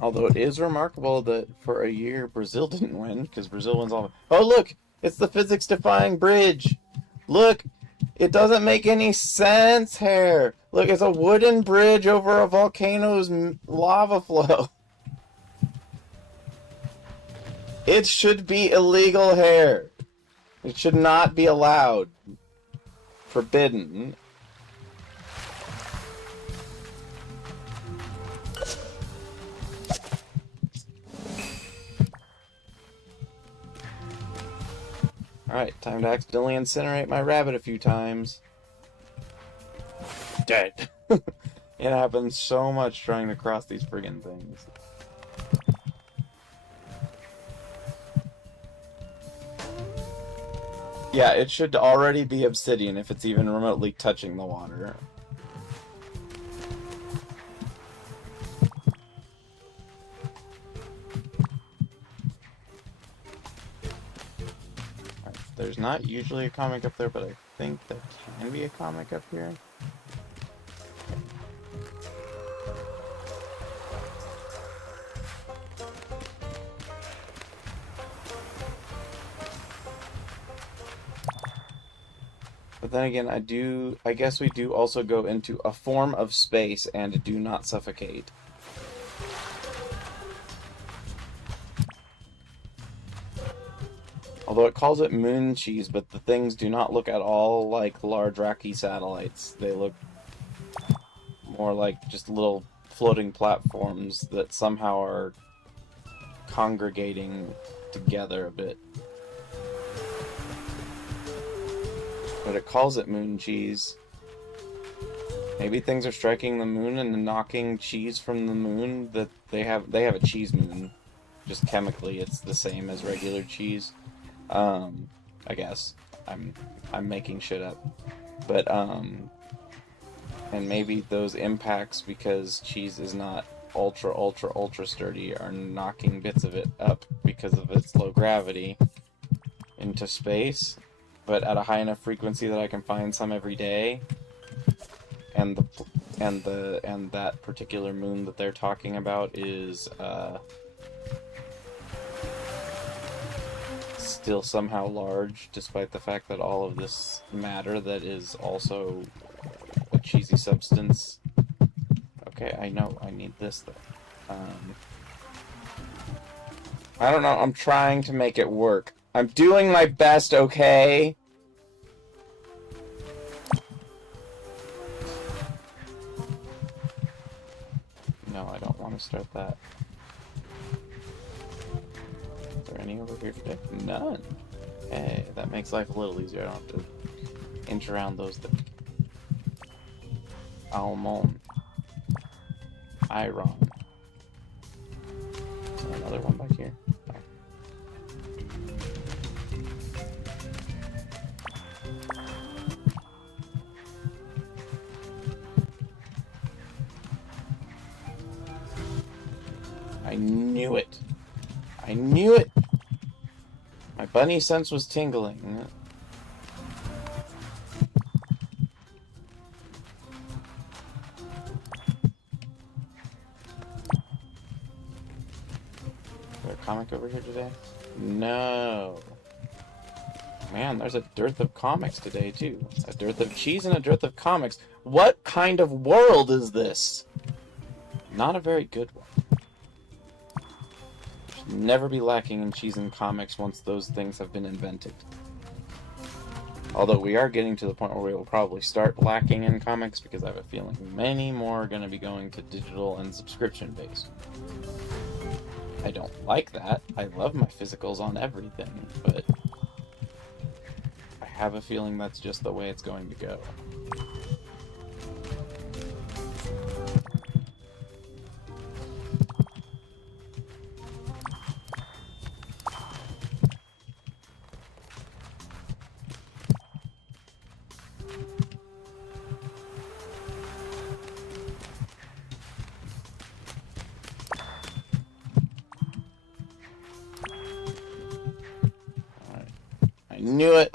Although it is remarkable that for a year Brazil didn't win, because Brazil wins all. Oh look! It's the physics-defying bridge! Look! It doesn't make any sense here! Look, it's a wooden bridge over a volcano's lava flow. It should be illegal here. It should not be allowed. Forbidden. Alright, time to accidentally incinerate my rabbit a few times. Dead. It happens so much trying to cross these friggin' things. Yeah, it should already be obsidian if it's even remotely touching the water. There's not usually a comic up there, but I think there can be a comic up here. But then again, I guess we do also go into a form of space and do not suffocate. Although it calls it moon cheese, but the things do not look at all like large rocky satellites. They look more like just little floating platforms that somehow are congregating together a bit. But it calls it moon cheese. Maybe things are striking the moon and knocking cheese from the moon. That they have a cheese moon. Just chemically, it's the same as regular cheese. I guess I'm making shit up, but and maybe those impacts, because cheese is not ultra sturdy, are knocking bits of it up because of its low gravity into space, but at a high enough frequency that I can find some every day. And that particular moon that they're talking about is still somehow large, despite the fact that all of this matter that is also a cheesy substance. Okay, I know, I need this though. I don't know, I'm trying to make it work. I'm doing my best, okay? No, I don't want to start that. Is there any over here today? None. Hey, that makes life a little easier. I don't have to inch around those things. Almond. Iron. Is there another one back here? Oh. I knew it. I knew it! My bunny sense was tingling. Is there a comic over here today? No. Man, there's a dearth of comics today, too. A dearth of cheese and a dearth of comics. What kind of world is this? Not a very good one. Should never be lacking in cheese and comics once those things have been invented. Although we are getting to the point where we will probably start lacking in comics, because I have a feeling many more are going to be going to digital and subscription-based. I don't like that. I love my physicals on everything, but I have a feeling that's just the way it's going to go.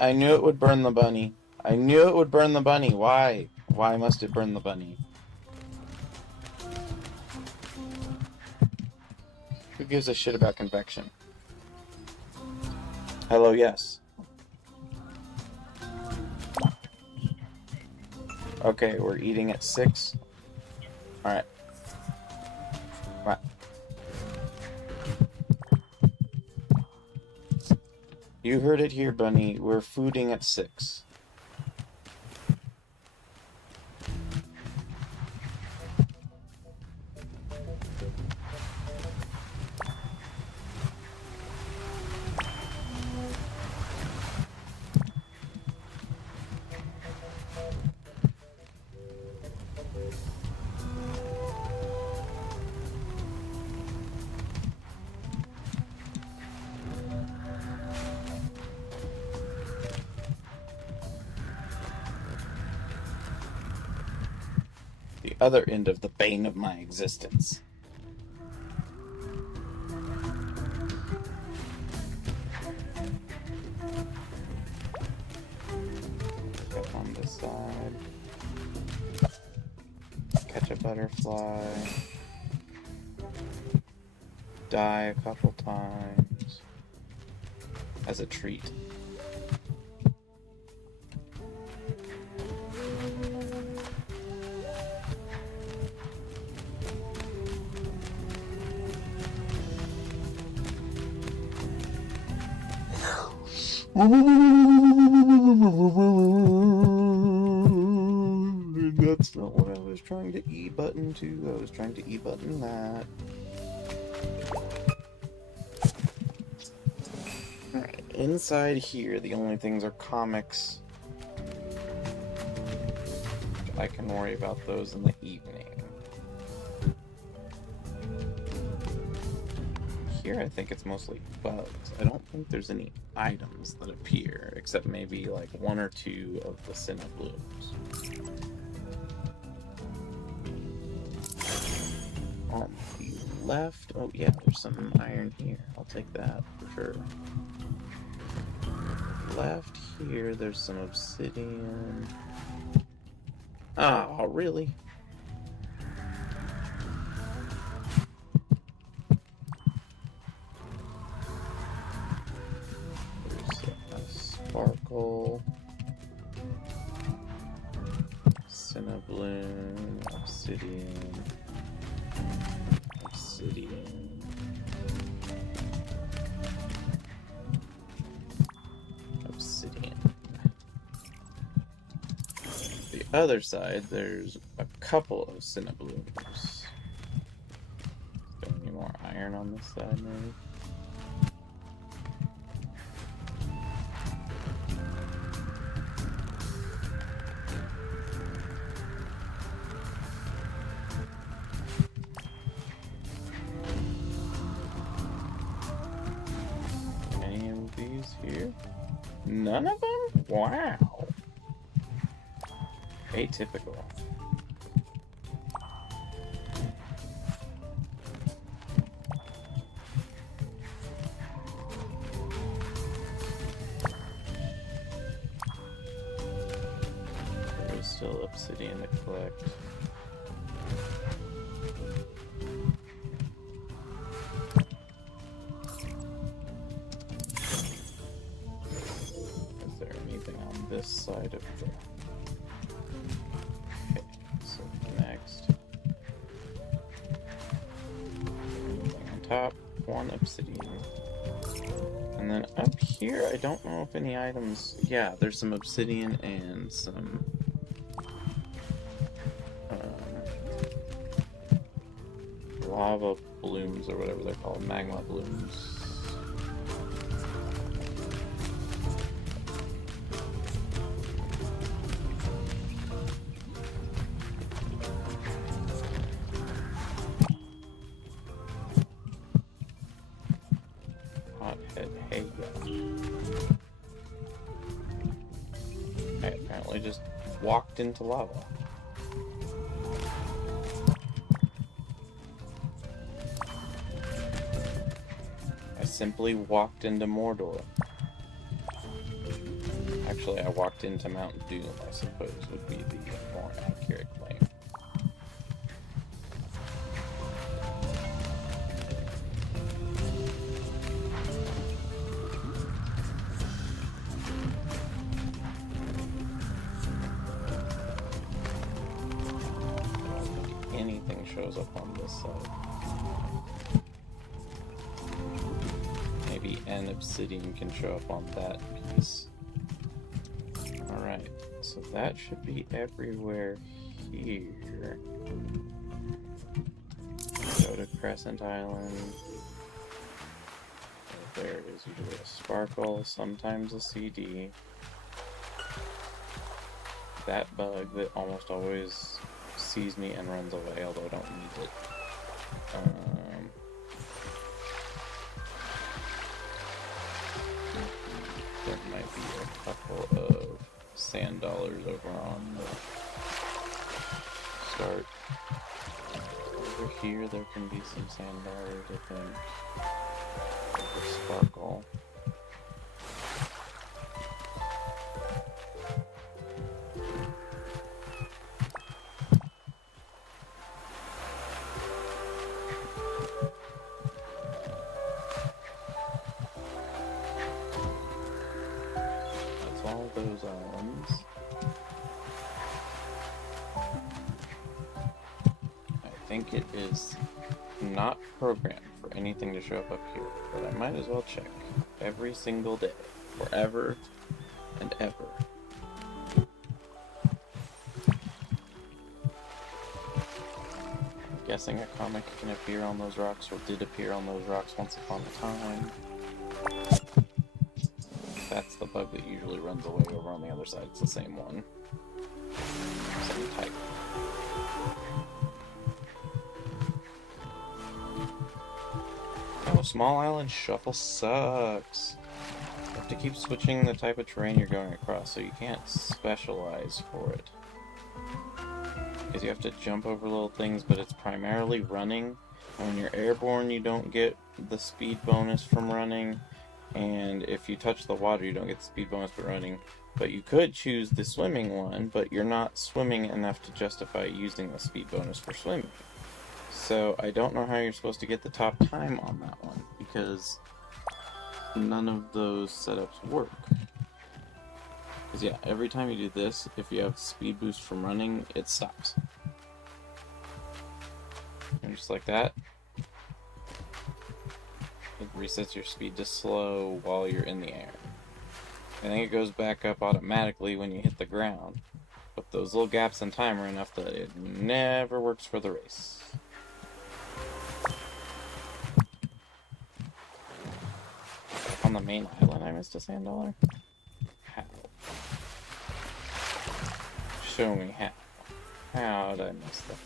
I knew it would burn the bunny. I knew it would burn the bunny. Why? Why must it burn the bunny? Who gives a shit about convection? Hello, yes. Okay, we're eating at 6. Alright. Right. You heard it here, Bunny. We're fooding at 6. other end of the bane of my existence. Up on this side. Catch a butterfly. Die a couple times. As a treat. That's not what I was trying to E-button to. I was trying to E-button that. Alright, inside here, the only things are comics. I can worry about those in the evening. Here, I think it's mostly bugs. I don't think there's any items that appear, except maybe like one or two of the Cinnablooms. On the left, oh yeah, there's some iron here. I'll take that for sure. Left here, there's some obsidian. Oh, really? Sparkle, Cinnabloom, obsidian, obsidian, obsidian. The other side, there's a couple of Cinnablooms. Is there any more iron on this side, maybe? Here? None of them? Wow. Atypical. There's still obsidian to collect. This side of the... Okay, so next. On top, one obsidian. And then up here, I don't know if any items... Yeah, there's some obsidian and some... lava blooms, or whatever they're called, magma blooms. I apparently just walked into lava. I simply walked into Mordor. Actually, I walked into Mount Doom, I suppose, would be the more accurate claim. Anything shows up on this side. Maybe an obsidian can show up on that piece. Alright, so that should be everywhere here. Go to Crescent Island. There is usually a sparkle, sometimes a CD. That bug that almost always sees me and runs away, although I don't need it. There might be a couple of sand dollars over on the start. here there can be some sand dollars, I think. Or sparkle. That's all those islands. I think it is not programmed for anything to show up here, but I might as well check every single day, forever and ever. I'm guessing a comic can appear on those rocks, or did appear on those rocks once upon a time. That's the bug that usually runs away over on the other side. It's the same one. Same type. Oh, Small Island Shuffle sucks. You have to keep switching the type of terrain you're going across, so you can't specialize for it. Because you have to jump over little things, but it's primarily running. And when you're airborne, you don't get the speed bonus from running. And if you touch the water, you don't get the speed bonus for running. But you could choose the swimming one, but you're not swimming enough to justify using the speed bonus for swimming. So I don't know how you're supposed to get the top time on that one, because none of those setups work. Because yeah, every time you do this, if you have speed boost from running, it stops. And just like that, it resets your speed to slow while you're in the air. I think it goes back up automatically when you hit the ground. But those little gaps in time are enough that it never works for the race. On the main island I missed a sand dollar? How? Show me how. How did I miss that?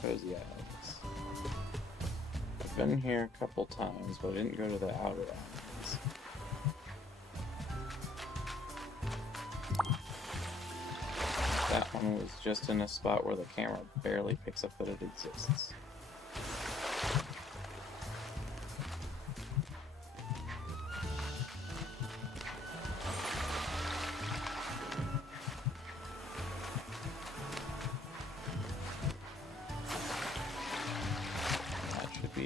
Cozy Islands. I've been here a couple times, but I didn't go to the outer islands. That one was just in a spot where the camera barely picks up that it exists.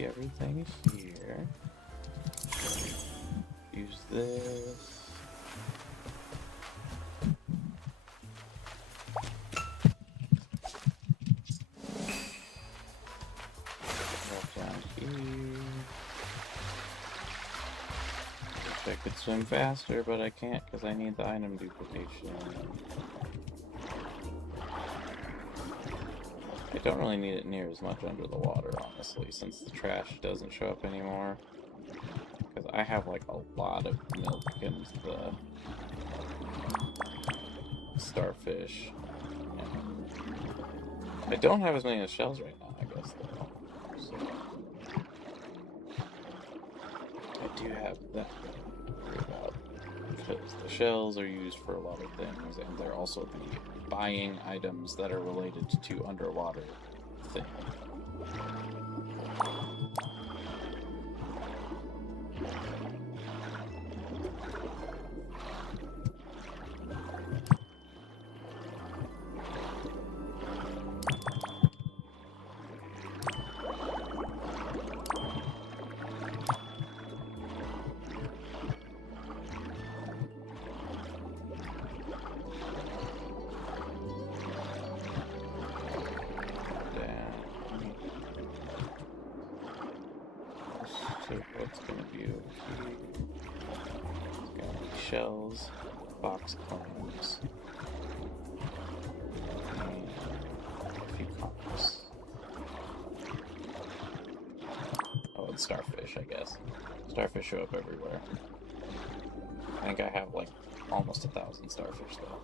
Everything here. Use this. Drop down here. Wish I could swim faster, but I can't because I need the item duplication. I don't really need it near as much under the water, honestly, since the trash doesn't show up anymore. Because I have, like, a lot of milk and the starfish. And I don't have as many as shells right now, I guess, though. So I do have that to worry about. Because the shells are used for a lot of things, and they're also the buying items that are related to underwater things. shells, box clams, and a few conchs. Oh, and starfish, I guess. Starfish show up everywhere. I think I have like almost 1,000 starfish though.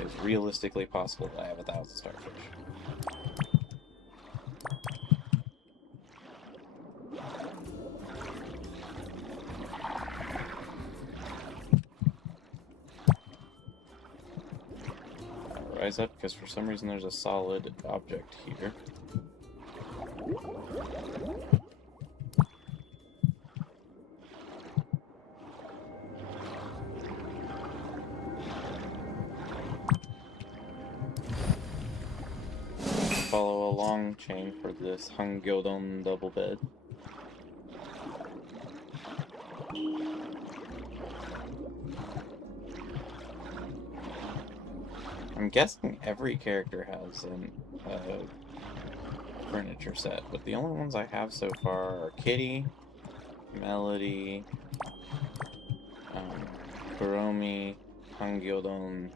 It is realistically possible that I have 1,000 starfish. Rise up, because for some reason there's a solid object here. Follow a long chain for this Hungyodon double bed. I'm guessing every character has a furniture set, but the only ones I have so far are Kitty, Melody, Kuromi, Hungyodon,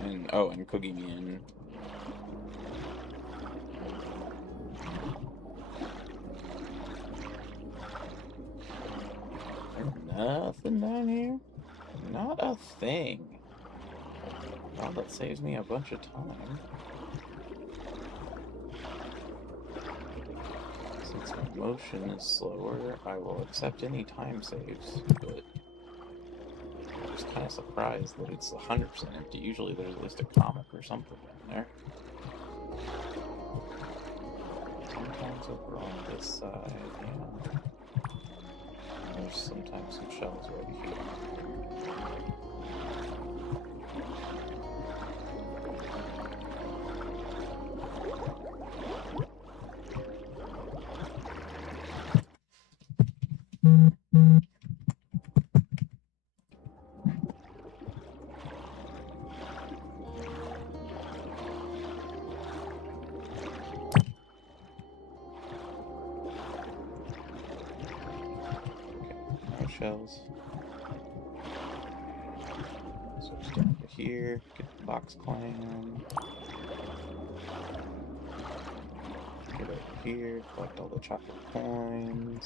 and Kogimian. Nothing down here? Not a thing. Well, that saves me a bunch of time. Since my motion is slower, I will accept any time saves, but I'm just kind of surprised that it's 100% empty. Usually there's at least a comic or something in there. Sometimes over on this side, yeah. There's sometimes some shells right here. Shells. So just down to here, get the box clam. Get over here, collect all the chocolate coins.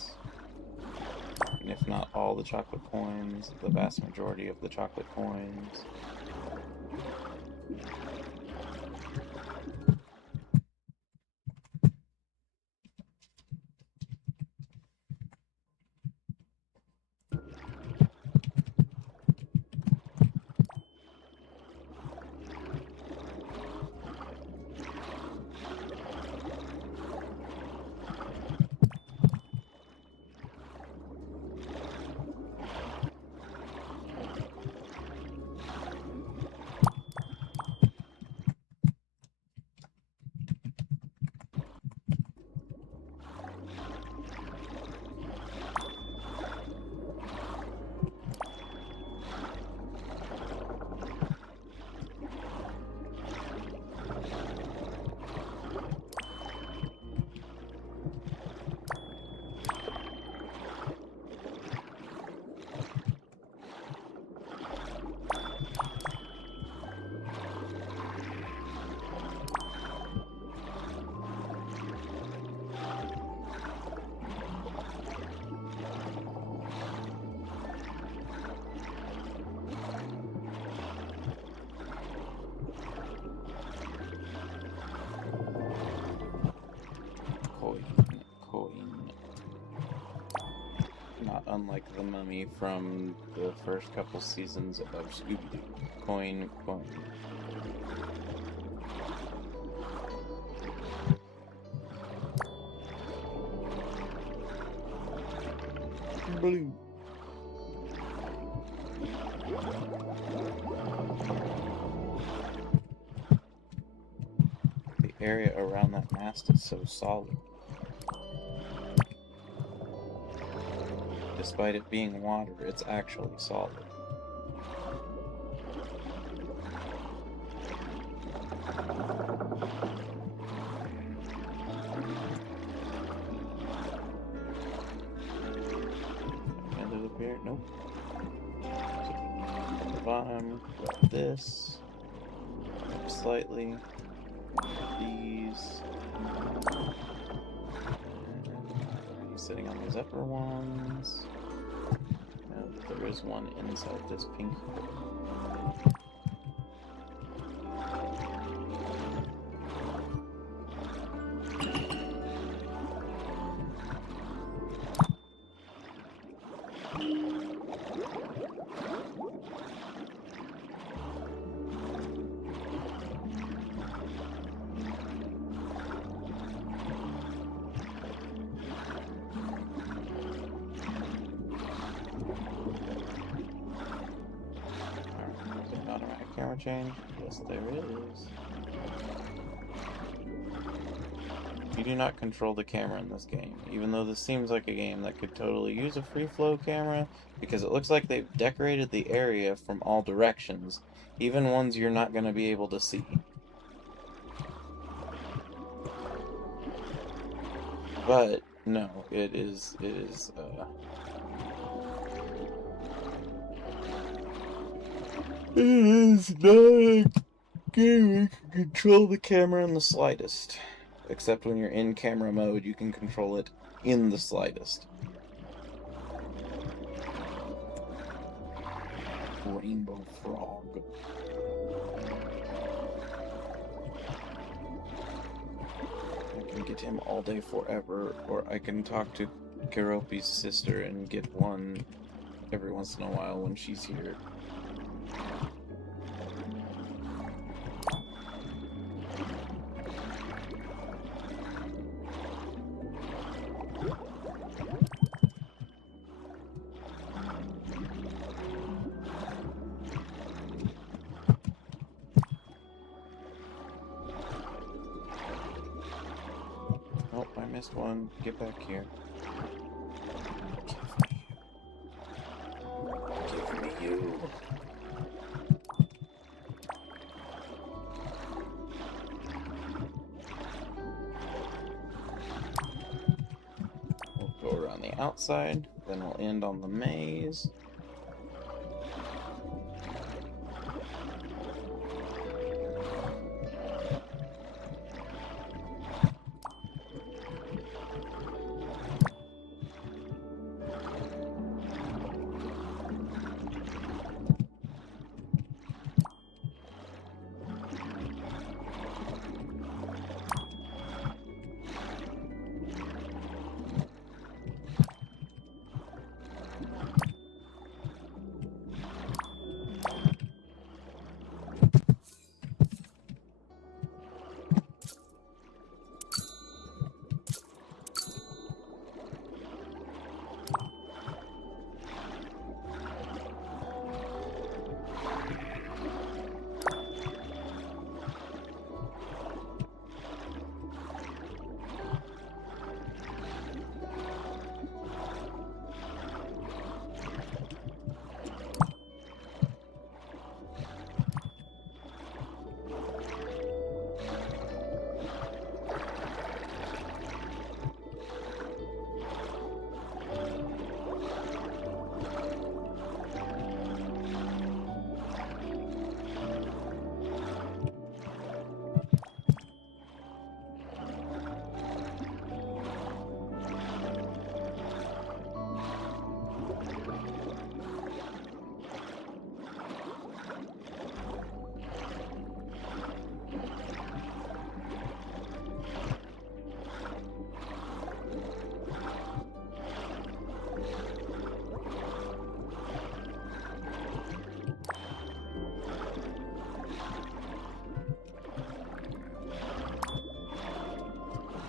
And if not all the chocolate coins, the vast majority of the chocolate coins. Not unlike the mummy from the first couple seasons of Scooby-Doo. Coin, coin. Blue. The area around that mast is so solid. Despite it being water, it's actually solid. here? Nope. At the bottom, grab this. Up slightly. These. And he's sitting on these upper ones. And there is one inside this pink hole. Camera change? Yes, there is. You do not control the camera in this game, even though this seems like a game that could totally use a free flow camera, because it looks like they've decorated the area from all directions, even ones you're not going to be able to see. But, no, it is not a game you can control the camera in the slightest. Except when you're in camera mode, you can control it in the slightest. Rainbow frog. I can get him all day forever, or I can talk to Keropi's sister and get one every once in a while when she's here. Oh, I missed one. Get back here. Give me you. We'll go around the outside, then we'll end on the maze.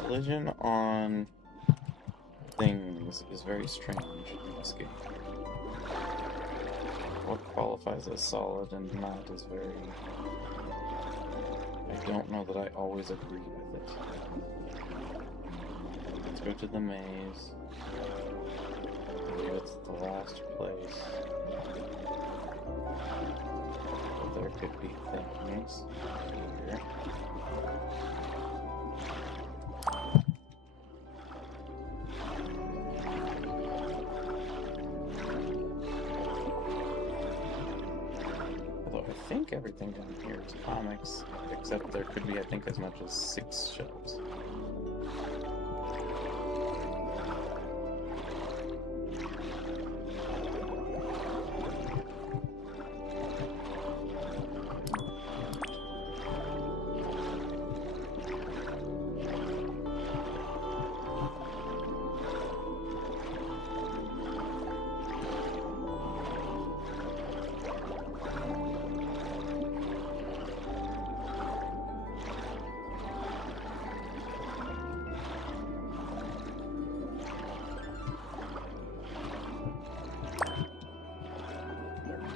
Collision on things is very strange in this game. What qualifies as solid and not is very... I don't know that I always agree with it. Let's go to the maze. I believe it's the last place. But there could be things here. like everything down here is comics, except there could be, I think, as much as 6 shelves.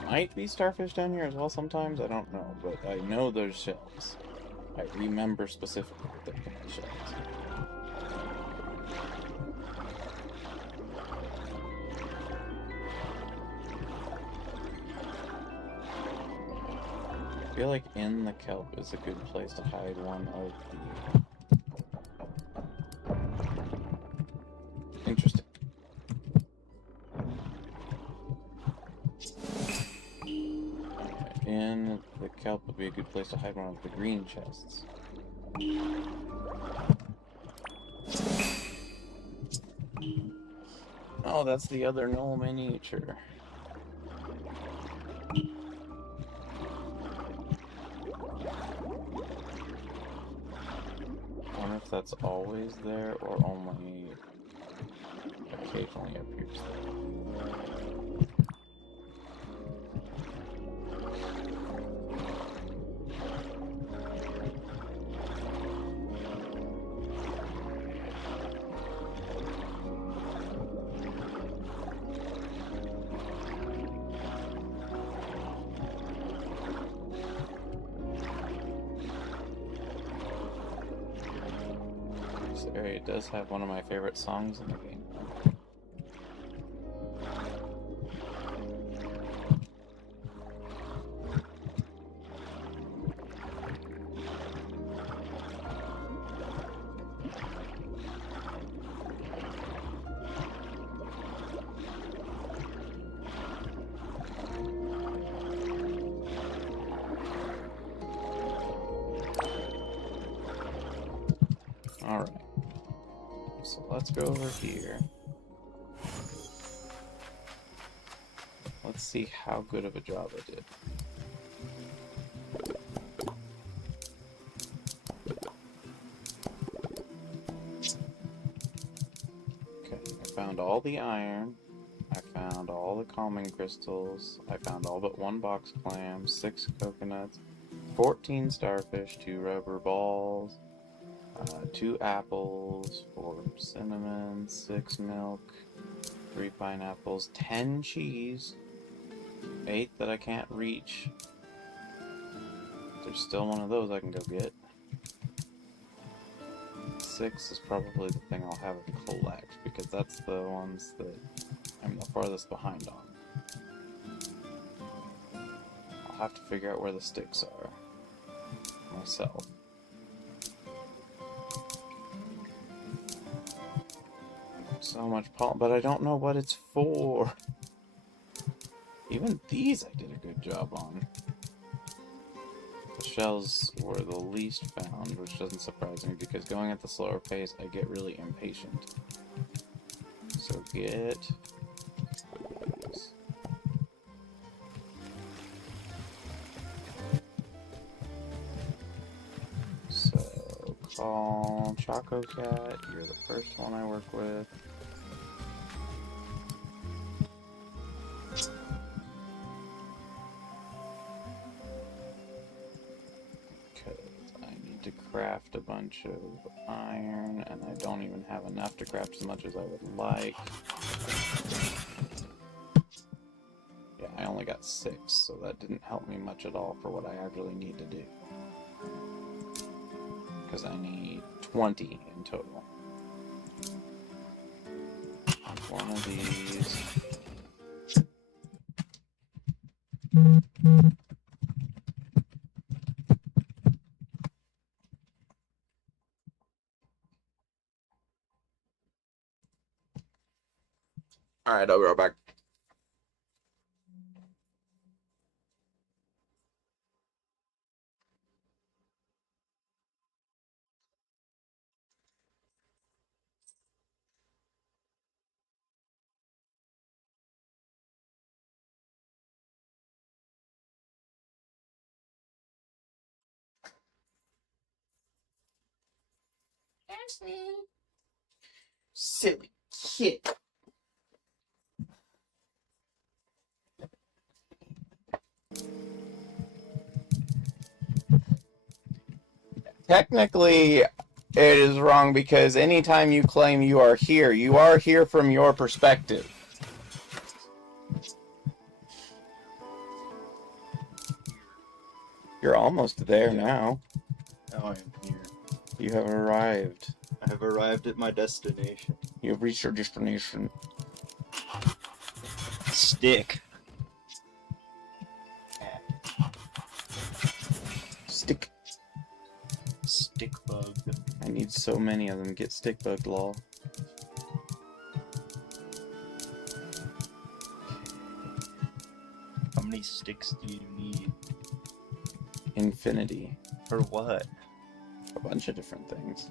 Might be starfish down here as well sometimes, I don't know, but I know there's shells. I remember specifically that there can be shells. I feel like in the kelp is a good place to hide one of the... Interesting. In the kelp would be a good place to hide one of the green chests. Oh, that's the other Gnoll miniature. I wonder if that's always there or only occasionally appears there. This area does have one of my favorite songs in the game. Alright, so let's go over here. Let's see how good of a job I did. Okay, I found all the iron, I found all the calming crystals, I found all but 1 box clam, 6 coconuts, 14 starfish, 2 rubber balls, 2 apples, 4 cinnamon, 6 milk, 3 pineapples, 10 cheese, 8 that I can't reach. There's still one of those I can go get. 6 is probably the thing I'll have to collect, because that's the ones that I'm the farthest behind on. I'll have to figure out where the sticks are myself. So much pollen, but I don't know what it's for. Even these I did a good job on. The shells were the least found, which doesn't surprise me because going at the slower pace, I get really impatient. So get... these. So call Choco Cat, you're the first one I work with. Craft a bunch of iron, and I don't even have enough to craft as much as I would like. Yeah, I only got 6, so that didn't help me much at all for what I actually need to do. Because I need 20 in total. One of these. Alright, I'll be right back. Silly kid. Technically, it is wrong because anytime you claim you are here from your perspective. You're almost there now. Now I am here. You have arrived. I have arrived at my destination. You have reached your destination. Stick. Stick. Stick bug. I need so many of them. Get stick bug, lol. How many sticks do you need? Infinity. For what? A bunch of different things.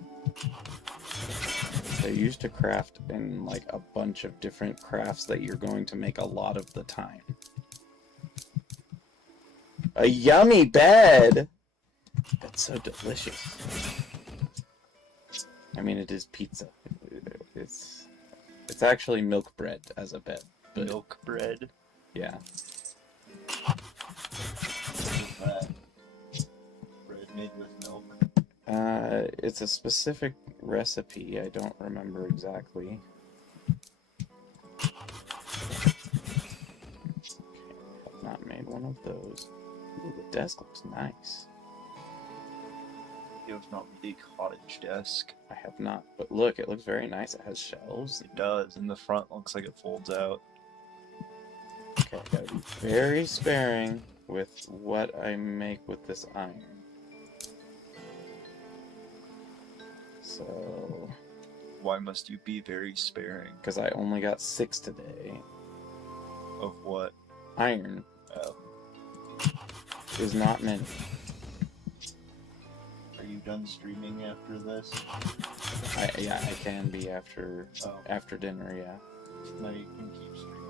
They're used to craft in like a bunch of different crafts that you're going to make a lot of the time. A yummy bed! That's so delicious. I mean, it is pizza. It's actually milk bread as a bed. But Milk bread? yeah. Bread made with milk. It's a specific recipe. I don't remember exactly. Okay, I've not made one of those. Ooh, the desk looks nice. You have not made a cottage desk. I have not, but look, it looks very nice. It has shelves. It does, and the front looks like it folds out. Okay, I gotta be very sparing with what I make with this iron. So, Why must you be very sparing? because I only got 6 today. Of what? Iron Oh. is not many. Are you done streaming after this? Yeah, I can be after Oh. after dinner. Yeah. No, you can keep streaming.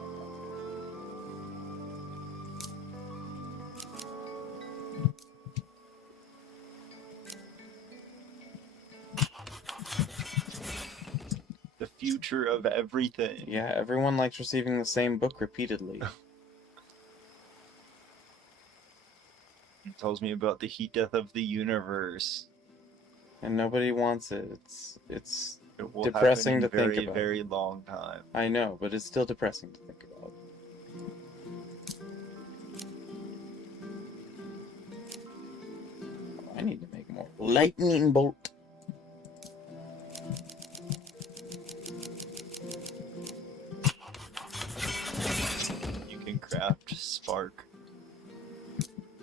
The future of everything. Yeah, everyone likes receiving the same book repeatedly. It tells me about the heat death of the universe. And nobody wants it. It's It will depressing happen in to think very, about. very long time. I know, but it's still depressing to think about. I need to make more lightning bolt. You can craft spark.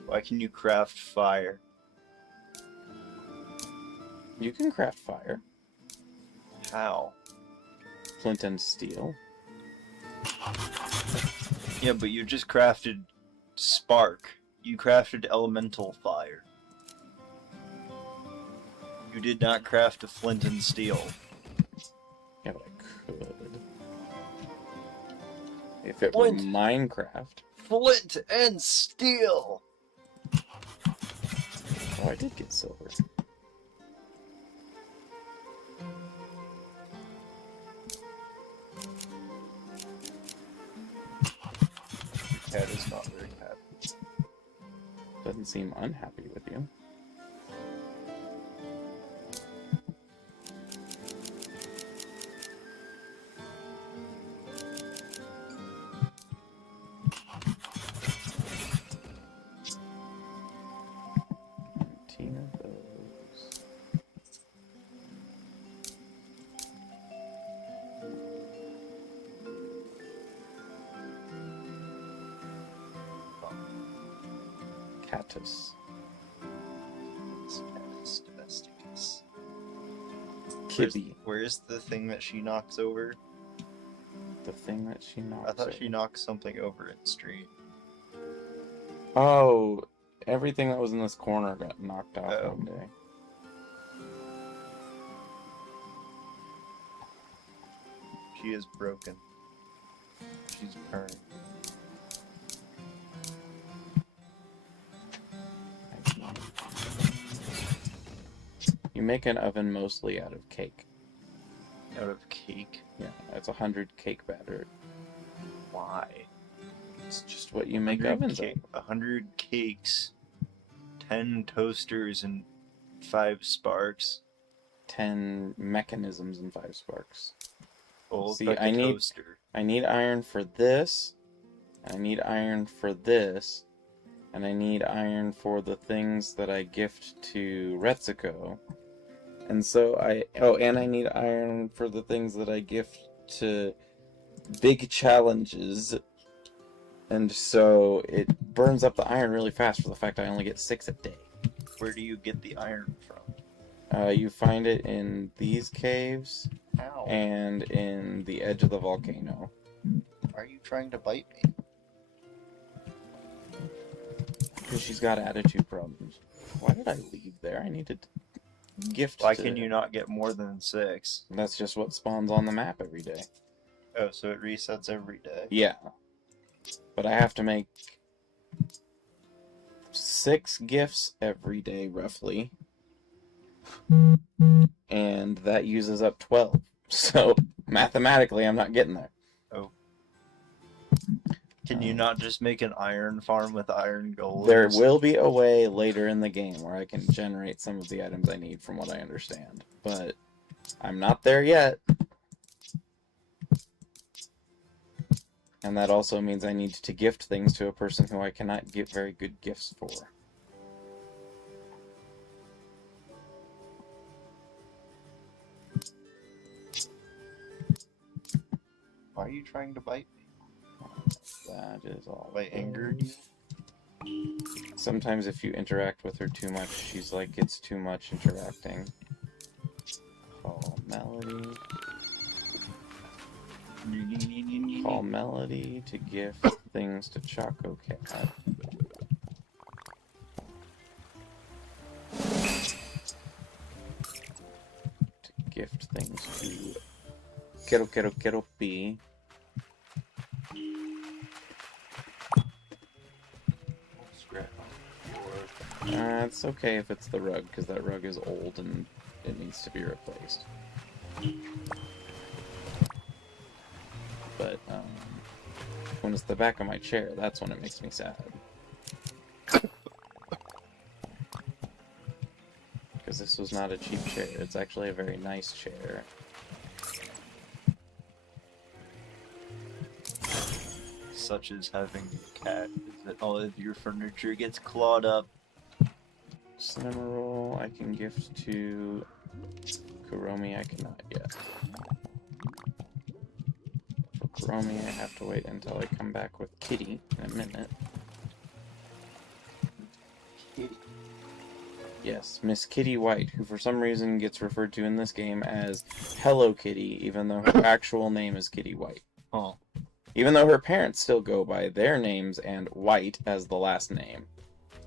Why can you craft fire? You can craft fire. How? Flint and steel. Yeah, but you just crafted spark. You crafted elemental fire. You did not craft a flint and steel. Yeah, but I could. If it were Flint. Minecraft. Flint and steel! Oh, I did get silver. Cat is not very happy. Doesn't seem unhappy with you. Of those. Catus. Catus domesticus. Kibby. Where's the thing that she knocks over? The thing that she knocks I thought over. she knocked something over in the street. Oh, everything that was in this corner got knocked off Oh. one day. She is broken. She's burned. You You make an oven mostly out of cake. Out of cake? Yeah, it's 100 cake batter. Why? It's just what you make ovens out of. 100 cakes, 10 toasters, and 5 sparks. 10 mechanisms and 5 sparks. Well, See, like I a need toaster. I need iron for this. I need iron for this. And I need iron for the things that I gift to Retsuko. And so and I need iron for the things that I gift to big challenges. And so it burns up the iron really fast for the fact I only get 6 a day. Where do you get the iron from? You find it in these caves How? and in the edge of the volcano. Are you trying to bite me? Because she's got attitude problems. Why did I leave there? I needed to gift Why to... can you not get more than 6? That's just what spawns on the map every day. Oh, so it resets every day. Yeah. But I have to make 6 gifts every day, roughly. And that uses up 12. So, mathematically, I'm not getting there. Oh. Can you not just make an iron farm with iron golems? There will be a way later in the game where I can generate some of the items I need from what I understand. But I'm not there yet. And that also means I need to gift things to a person who I cannot get very good gifts for. Why are you trying to bite me? That is all. Have I angered you? Sometimes if you interact with her too much, she's like, it's too much interacting. Call Melody. Call Melody to gift things to Choco Cat. To gift things to Kero P. It's okay if it's the rug, because that rug is old and it needs to be replaced. But, when it's the back of my chair, that's when it makes me sad. Because this was not a cheap chair, it's actually a very nice chair. Such as having a cat, is that all of your furniture gets clawed up. Cinnamon roll I can gift to Kuromi, I cannot yet. For Kuromi, I have to wait until I come back with Kitty in a minute. Kitty. Yes, Miss Kitty White, who for some reason gets referred to in this game as Hello Kitty, even though her actual name is Kitty White. Oh. Even though her parents still go by their names and White as the last name.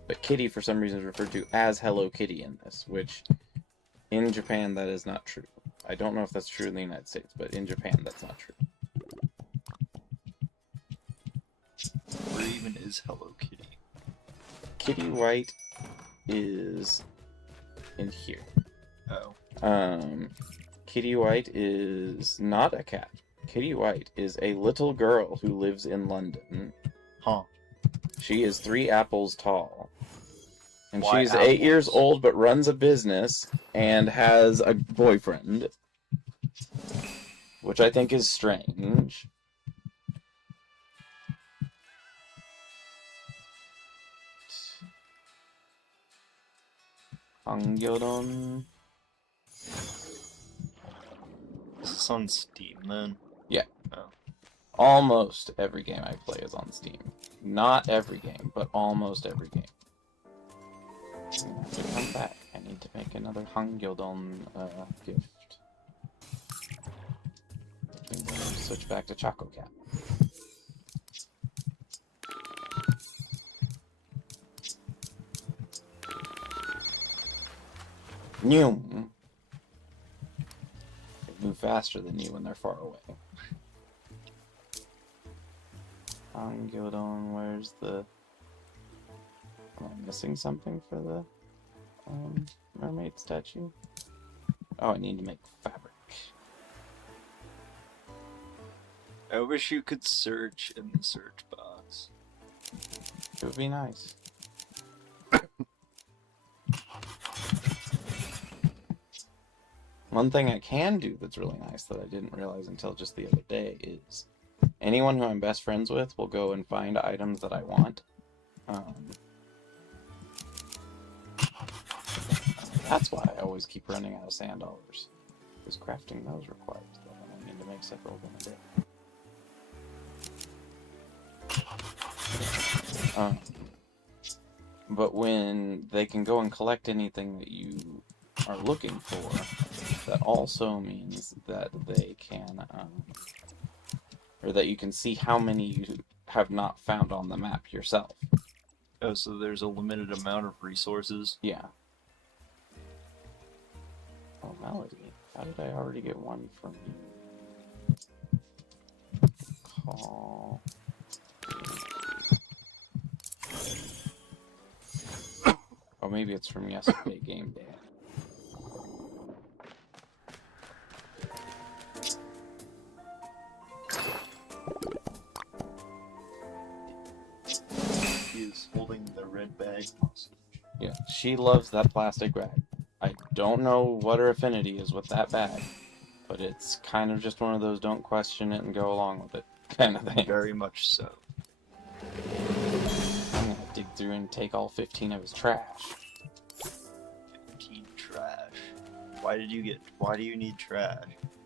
But Kitty, for some reason, is referred to as Hello Kitty in this, which, in Japan, that is not true. I don't know if that's true in the United States, but in Japan, that's not true. Where even is Hello Kitty? Kitty White is in here. Oh. Kitty White is not a cat. Kitty White is a little girl who lives in London. Huh. She is 3 apples tall. And Why she's apples? 8 years old, but runs a business and has a boyfriend. Which I think is strange. Hangyodon. Is this on Steam then? Yeah. Oh. Almost every game I play is on Steam. Not every game, but almost every game. To come back, I need to make another Hangyodon gift. Which means I need to switch back to Choco Cat. Noom! They move faster than you when they're far away. Hangyodon, where's the... Am I missing something for the mermaid statue? Oh, I need to make fabric. I wish you could search in the search box. It would be nice. One thing I can do that's really nice that I didn't realize until just the other day is anyone who I'm best friends with will go and find items that I want. That's why I always keep running out of sand dollars. Because crafting those requires that, and I need to make several of them a day. But when they can go and collect anything that you are looking for, that also means that they can, or that you can see how many you have not found on the map yourself. Oh, so there's a limited amount of resources? Yeah. Oh, Melody. How did I already get one from you? Call. Oh, maybe it's from yesterday game day. He is holding the red bag. Yeah, she loves that plastic bag. I don't know what her affinity is with that bag, but it's kind of just one of those don't question it and go along with it kind of thing. Very much so. I'm gonna dig through and take all 15 of his trash. 15 trash. Why do you need trash?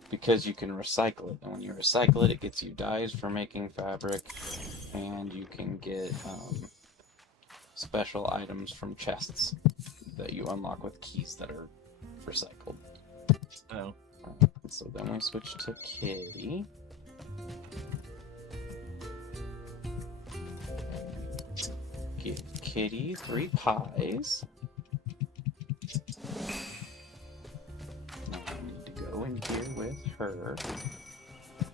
Because you can recycle it, and when you recycle it, it gets you dyes for making fabric, and you can get special items from chests that you unlock with keys that are recycled. Oh. So then we switch to Kitty. Give Kitty 3 pies. Now I need to go in here with her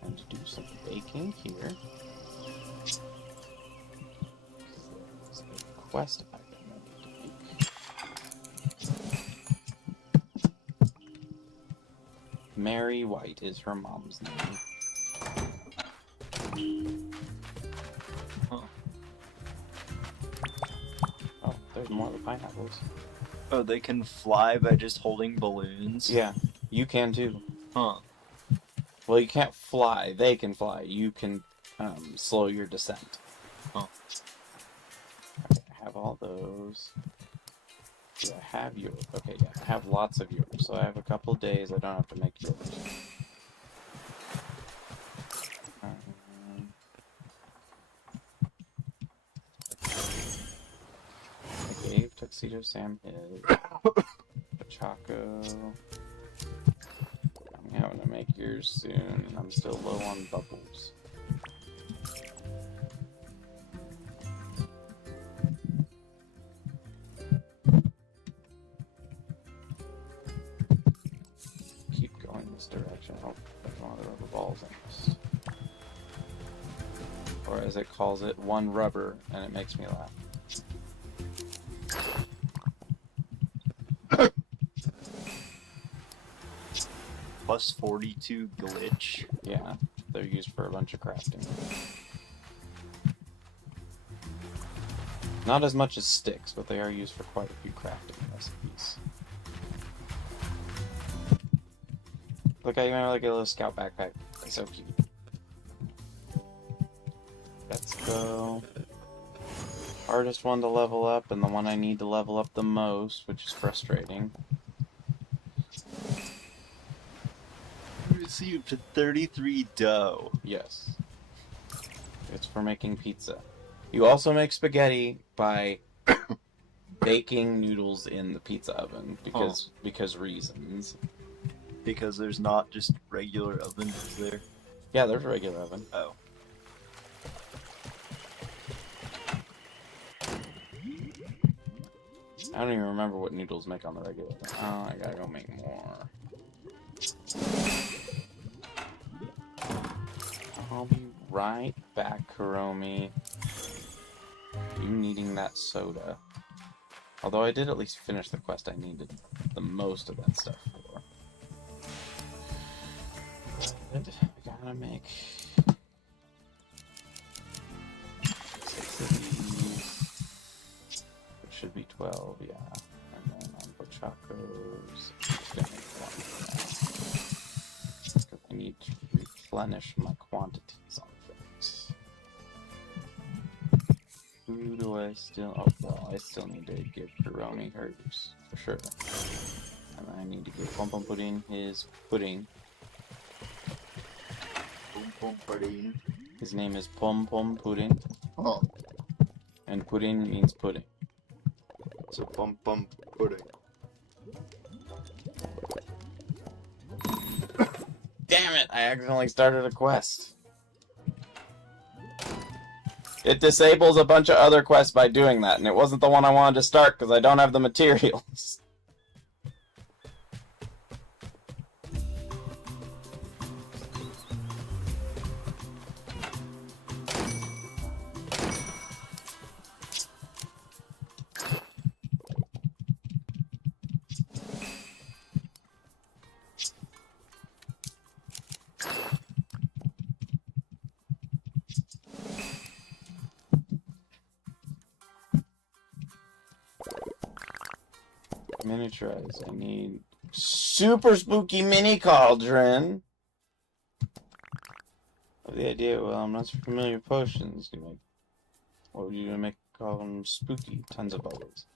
and do some baking here. There's a quest item I need to make. Mary White is her mom's name. Huh. Oh, there's more of the pineapples. Oh, they can fly by just holding balloons? Yeah, you can too. Huh. Well, you can't fly. They can fly. You can slow your descent. Huh. Okay, I have all those. Do I have yours? Okay, yeah, I have lots of yours. So I have a couple days. I don't have to make yours. I gave Tuxedo Sam his. Chaco. I'm having to make yours soon, and I'm still low on bubbles. Keep going this direction. Oh, there's one of the rubber balls I missed. Or as it calls it, one rubber, and it makes me laugh. Plus 42 glitch. Yeah, they're used for a bunch of crafting. Not as much as sticks, but they are used for quite a few crafting recipes. Look, I even have like a little scout backpack. It's so cute. Let's go. Hardest one to level up, and the one I need to level up the most, which is frustrating. You received 33 dough. Yes. It's for making pizza. You also make spaghetti by baking noodles in the pizza oven because reasons. Because there's not just regular ovens, is there? Yeah, there's a regular oven. Oh. I don't even remember what noodles make on the regular oven. Oh, I gotta go make more. I'll be right back, Kuromi. You needing that soda. Although I did at least finish the quest I needed the most of that stuff for. good. We gotta make 6 of these. It should be 12, yeah. And then on Bachacos, I'm just gonna make 1 for now. Because I need to replenish my quantities on things. Who do I still... Oh, well, I still need to give Hiromi hers, for sure. And I need to give Pom Pom Pudding his pudding. Pom Pom Pudding. His name is Pom Pom Pudding. Oh. And pudding means pudding. So Pom Pom Pudding. Damn it! I accidentally started a quest. It disables a bunch of other quests by doing that, and it wasn't the one I wanted to start because I don't have the materials. Miniaturize. I need super spooky mini cauldron. The idea, well, I'm not so familiar with potions. What would you make call them spooky? Tons of bubbles.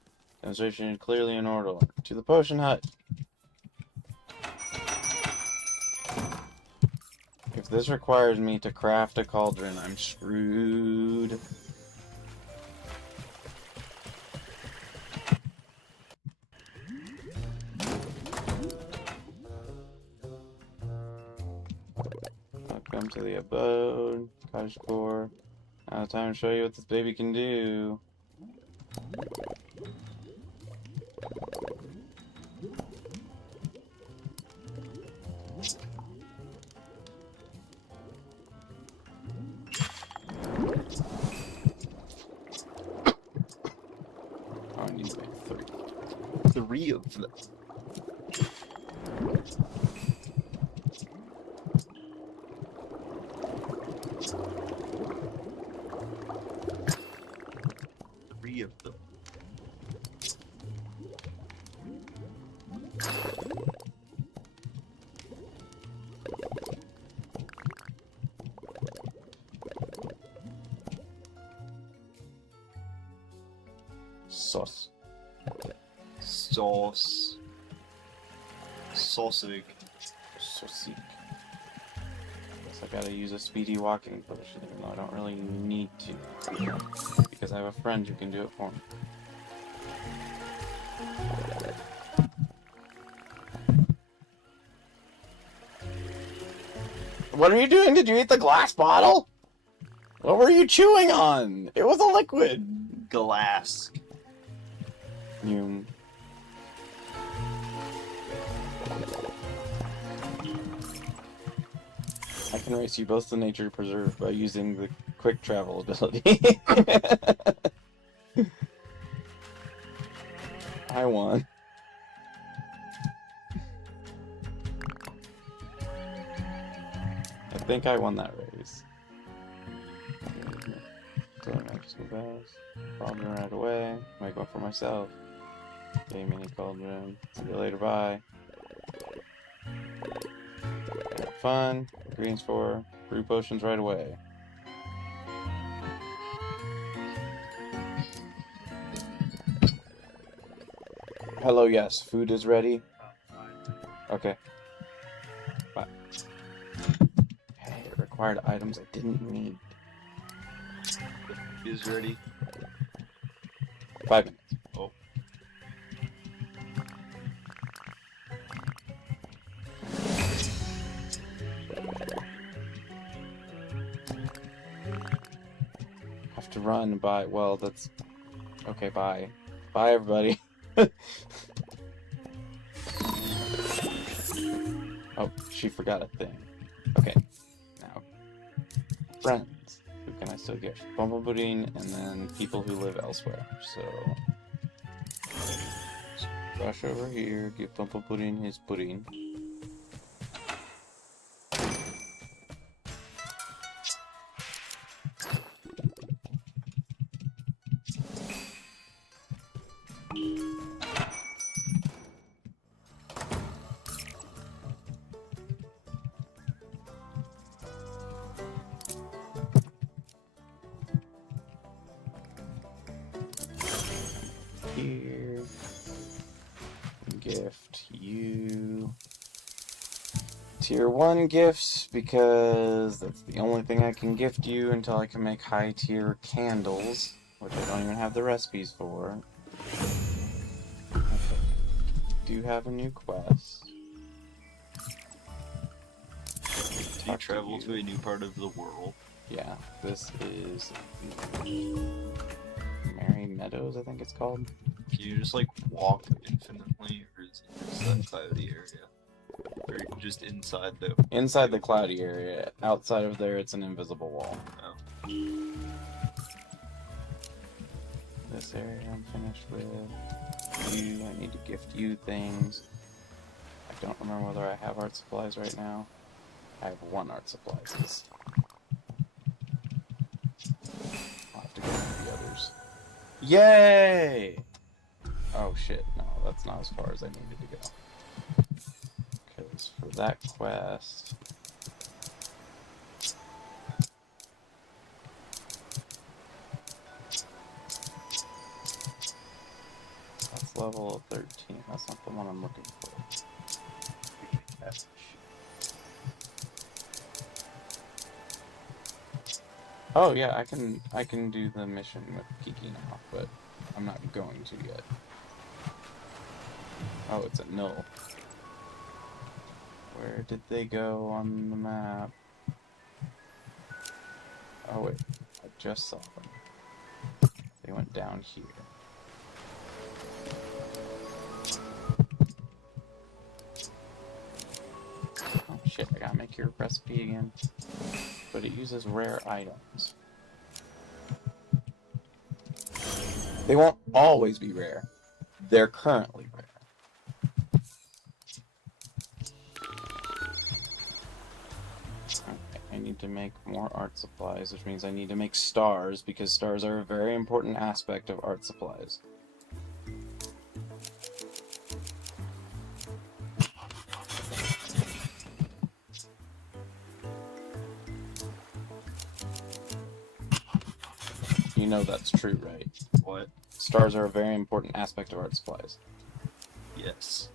Demonstration clearly in order. To the potion hut. If this requires me to craft a cauldron, I'm screwed. Welcome to the abode, cottagecore. Now it's time to show you what this baby can do. Oh, I need to make 3. 3 of them. Of them. Sauce. Sauce. Sausage. Saucy. Guess I gotta use a speedy walking potion, even though I don't really need to. Because I have a friend who can do it for me. What are you doing? Did you eat the glass bottle? What were you chewing on? It was a liquid. Glass. You. I can race you both to nature preserve by using the quick travel ability. I won. I think I won that race. So I might just go fast. Cauldron right away. Make one for myself. Okay, mini cauldron. See you later, bye. Have fun. Greens for brew potions right away. Hello, yes. Food is ready. Okay. Bye. Hey, it required items I didn't need. Is ready. 5 minutes. Oh. Have to run. Bye. Well, that's... Okay, bye. Bye, everybody. Oh, she forgot a thing. Okay. Now. Friends. Who can I still get? Pom Pom Pudding, and then people who live elsewhere. So... Rush over here, give Pom Pom Pudding his pudding. Tier 1 gifts, because that's the only thing I can gift you until I can make high tier candles, which I don't even have the recipes for. Okay. Do have a new quest. You travel to a new part of the world. Yeah, this is Merry Meadows, I think it's called. Can you just like walk infinitely, or is it just that cloudy area? Or just inside the... Inside the cloudy area. Outside of there, it's an invisible wall. Oh. This area I'm finished with. You, I need to gift you things. I don't remember whether I have art supplies right now. I have 1 art supplies. I'll have to go to the others. Yay! Oh shit, no, that's not as far as I needed to go. Because for that quest... That's level 13, that's not the one I'm looking for. Oh yeah, I can do the mission with Kiki now, but I'm not going to yet. Oh, it's at Null. Where did they go on the map? Oh wait, I just saw them. They went down here. Oh shit, I gotta make your recipe again. But it uses rare items. They won't always be rare. They're currently rare. Okay, I need to make more art supplies, which means I need to make stars, because stars are a very important aspect of art supplies. You know that's true, right? What? Stars are a very important aspect of art supplies. Yes.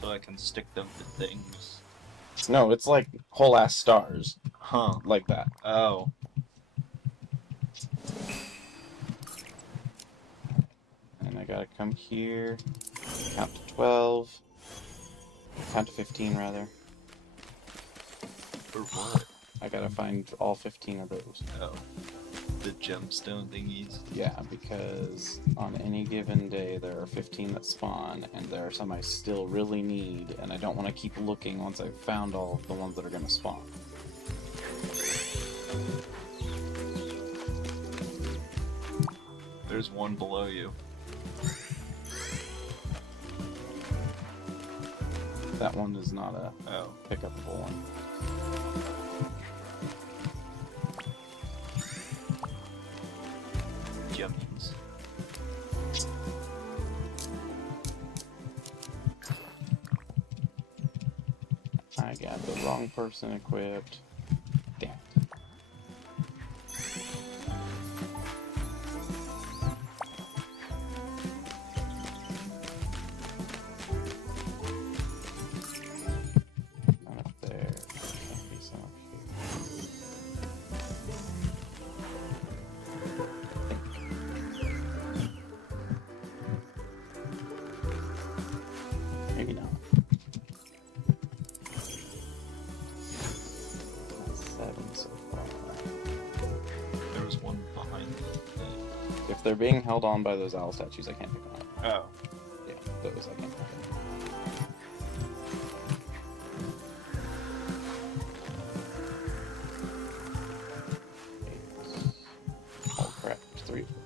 So I can stick them to things. No, it's like whole ass stars. Huh. Like that. Oh. And I gotta come here, count to 12, count to 15 rather. For what? I gotta find all 15 of those. Oh. The gemstone thingies? Yeah, because on any given day there are 15 that spawn, and there are some I still really need, and I don't want to keep looking once I've found all of the ones that are gonna spawn. There's one below you. That one is not a Oh. pickupable one. Gemmies. I got the wrong person equipped. Damn it. None up there. Can't be some up here. Maybe not. That's 7 so far. There was one behind me. If they're being held on by those owl statues, I can't pick them up. Oh. Yeah, those I can't pick up. Oh crap, there's 3 of them.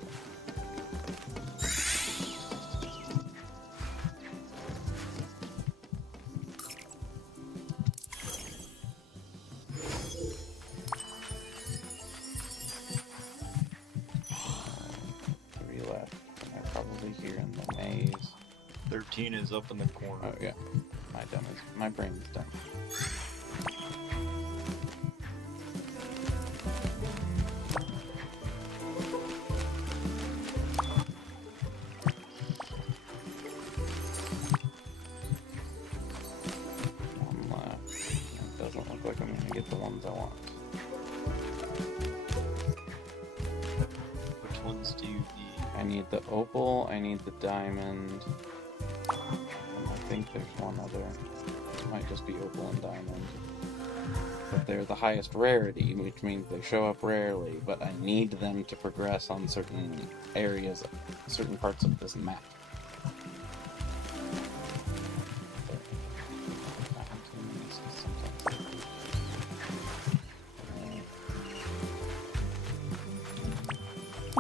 Three left. And they're probably here in the maze. 13 is up in the corner. Oh yeah, my brain is done. One get the ones I want. Which ones do you need? I need the opal, I need the diamond, and I think there's one other. It might just be opal and diamond. But they're the highest rarity, which means they show up rarely, but I need them to progress on certain areas, certain parts of this map.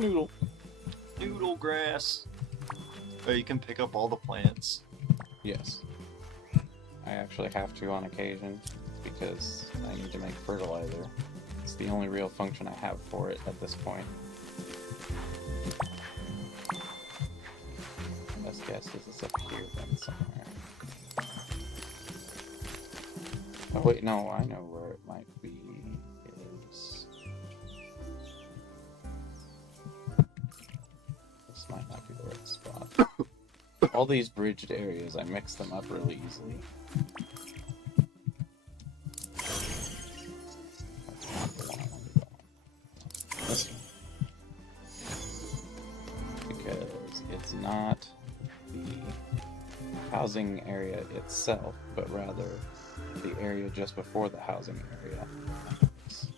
Noodle. Noodle grass. Oh, you can pick up all the plants. Yes. I actually have to on occasion because I need to make fertilizer. It's the only real function I have for it at this point. My best guess is it's up here then somewhere. Oh wait, no, I know where it might be. Is this might not be the right spot. All these bridged areas, I mix them up really easily. That's not the one I want to go on. This one. Because it's not the housing area itself, but rather the area just before the housing area. It's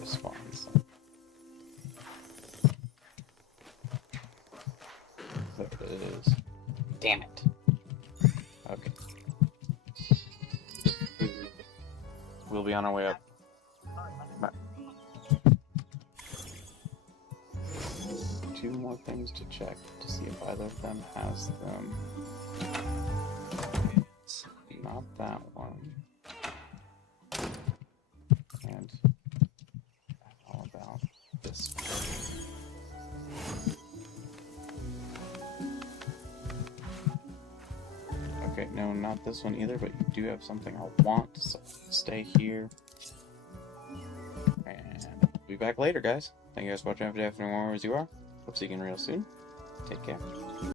the spawn zone. There it is. Damn it. Okay. We'll be on our way up. Bye. 2 more things to check to see if either of them has them. Not that one. And how about this one? Okay, no, not this one either, but you do have something I want, so stay here. And we'll be back later, guys. Thank you guys for watching. Have a day afternoon, wherever you are. Hope to see you again real soon. Take care.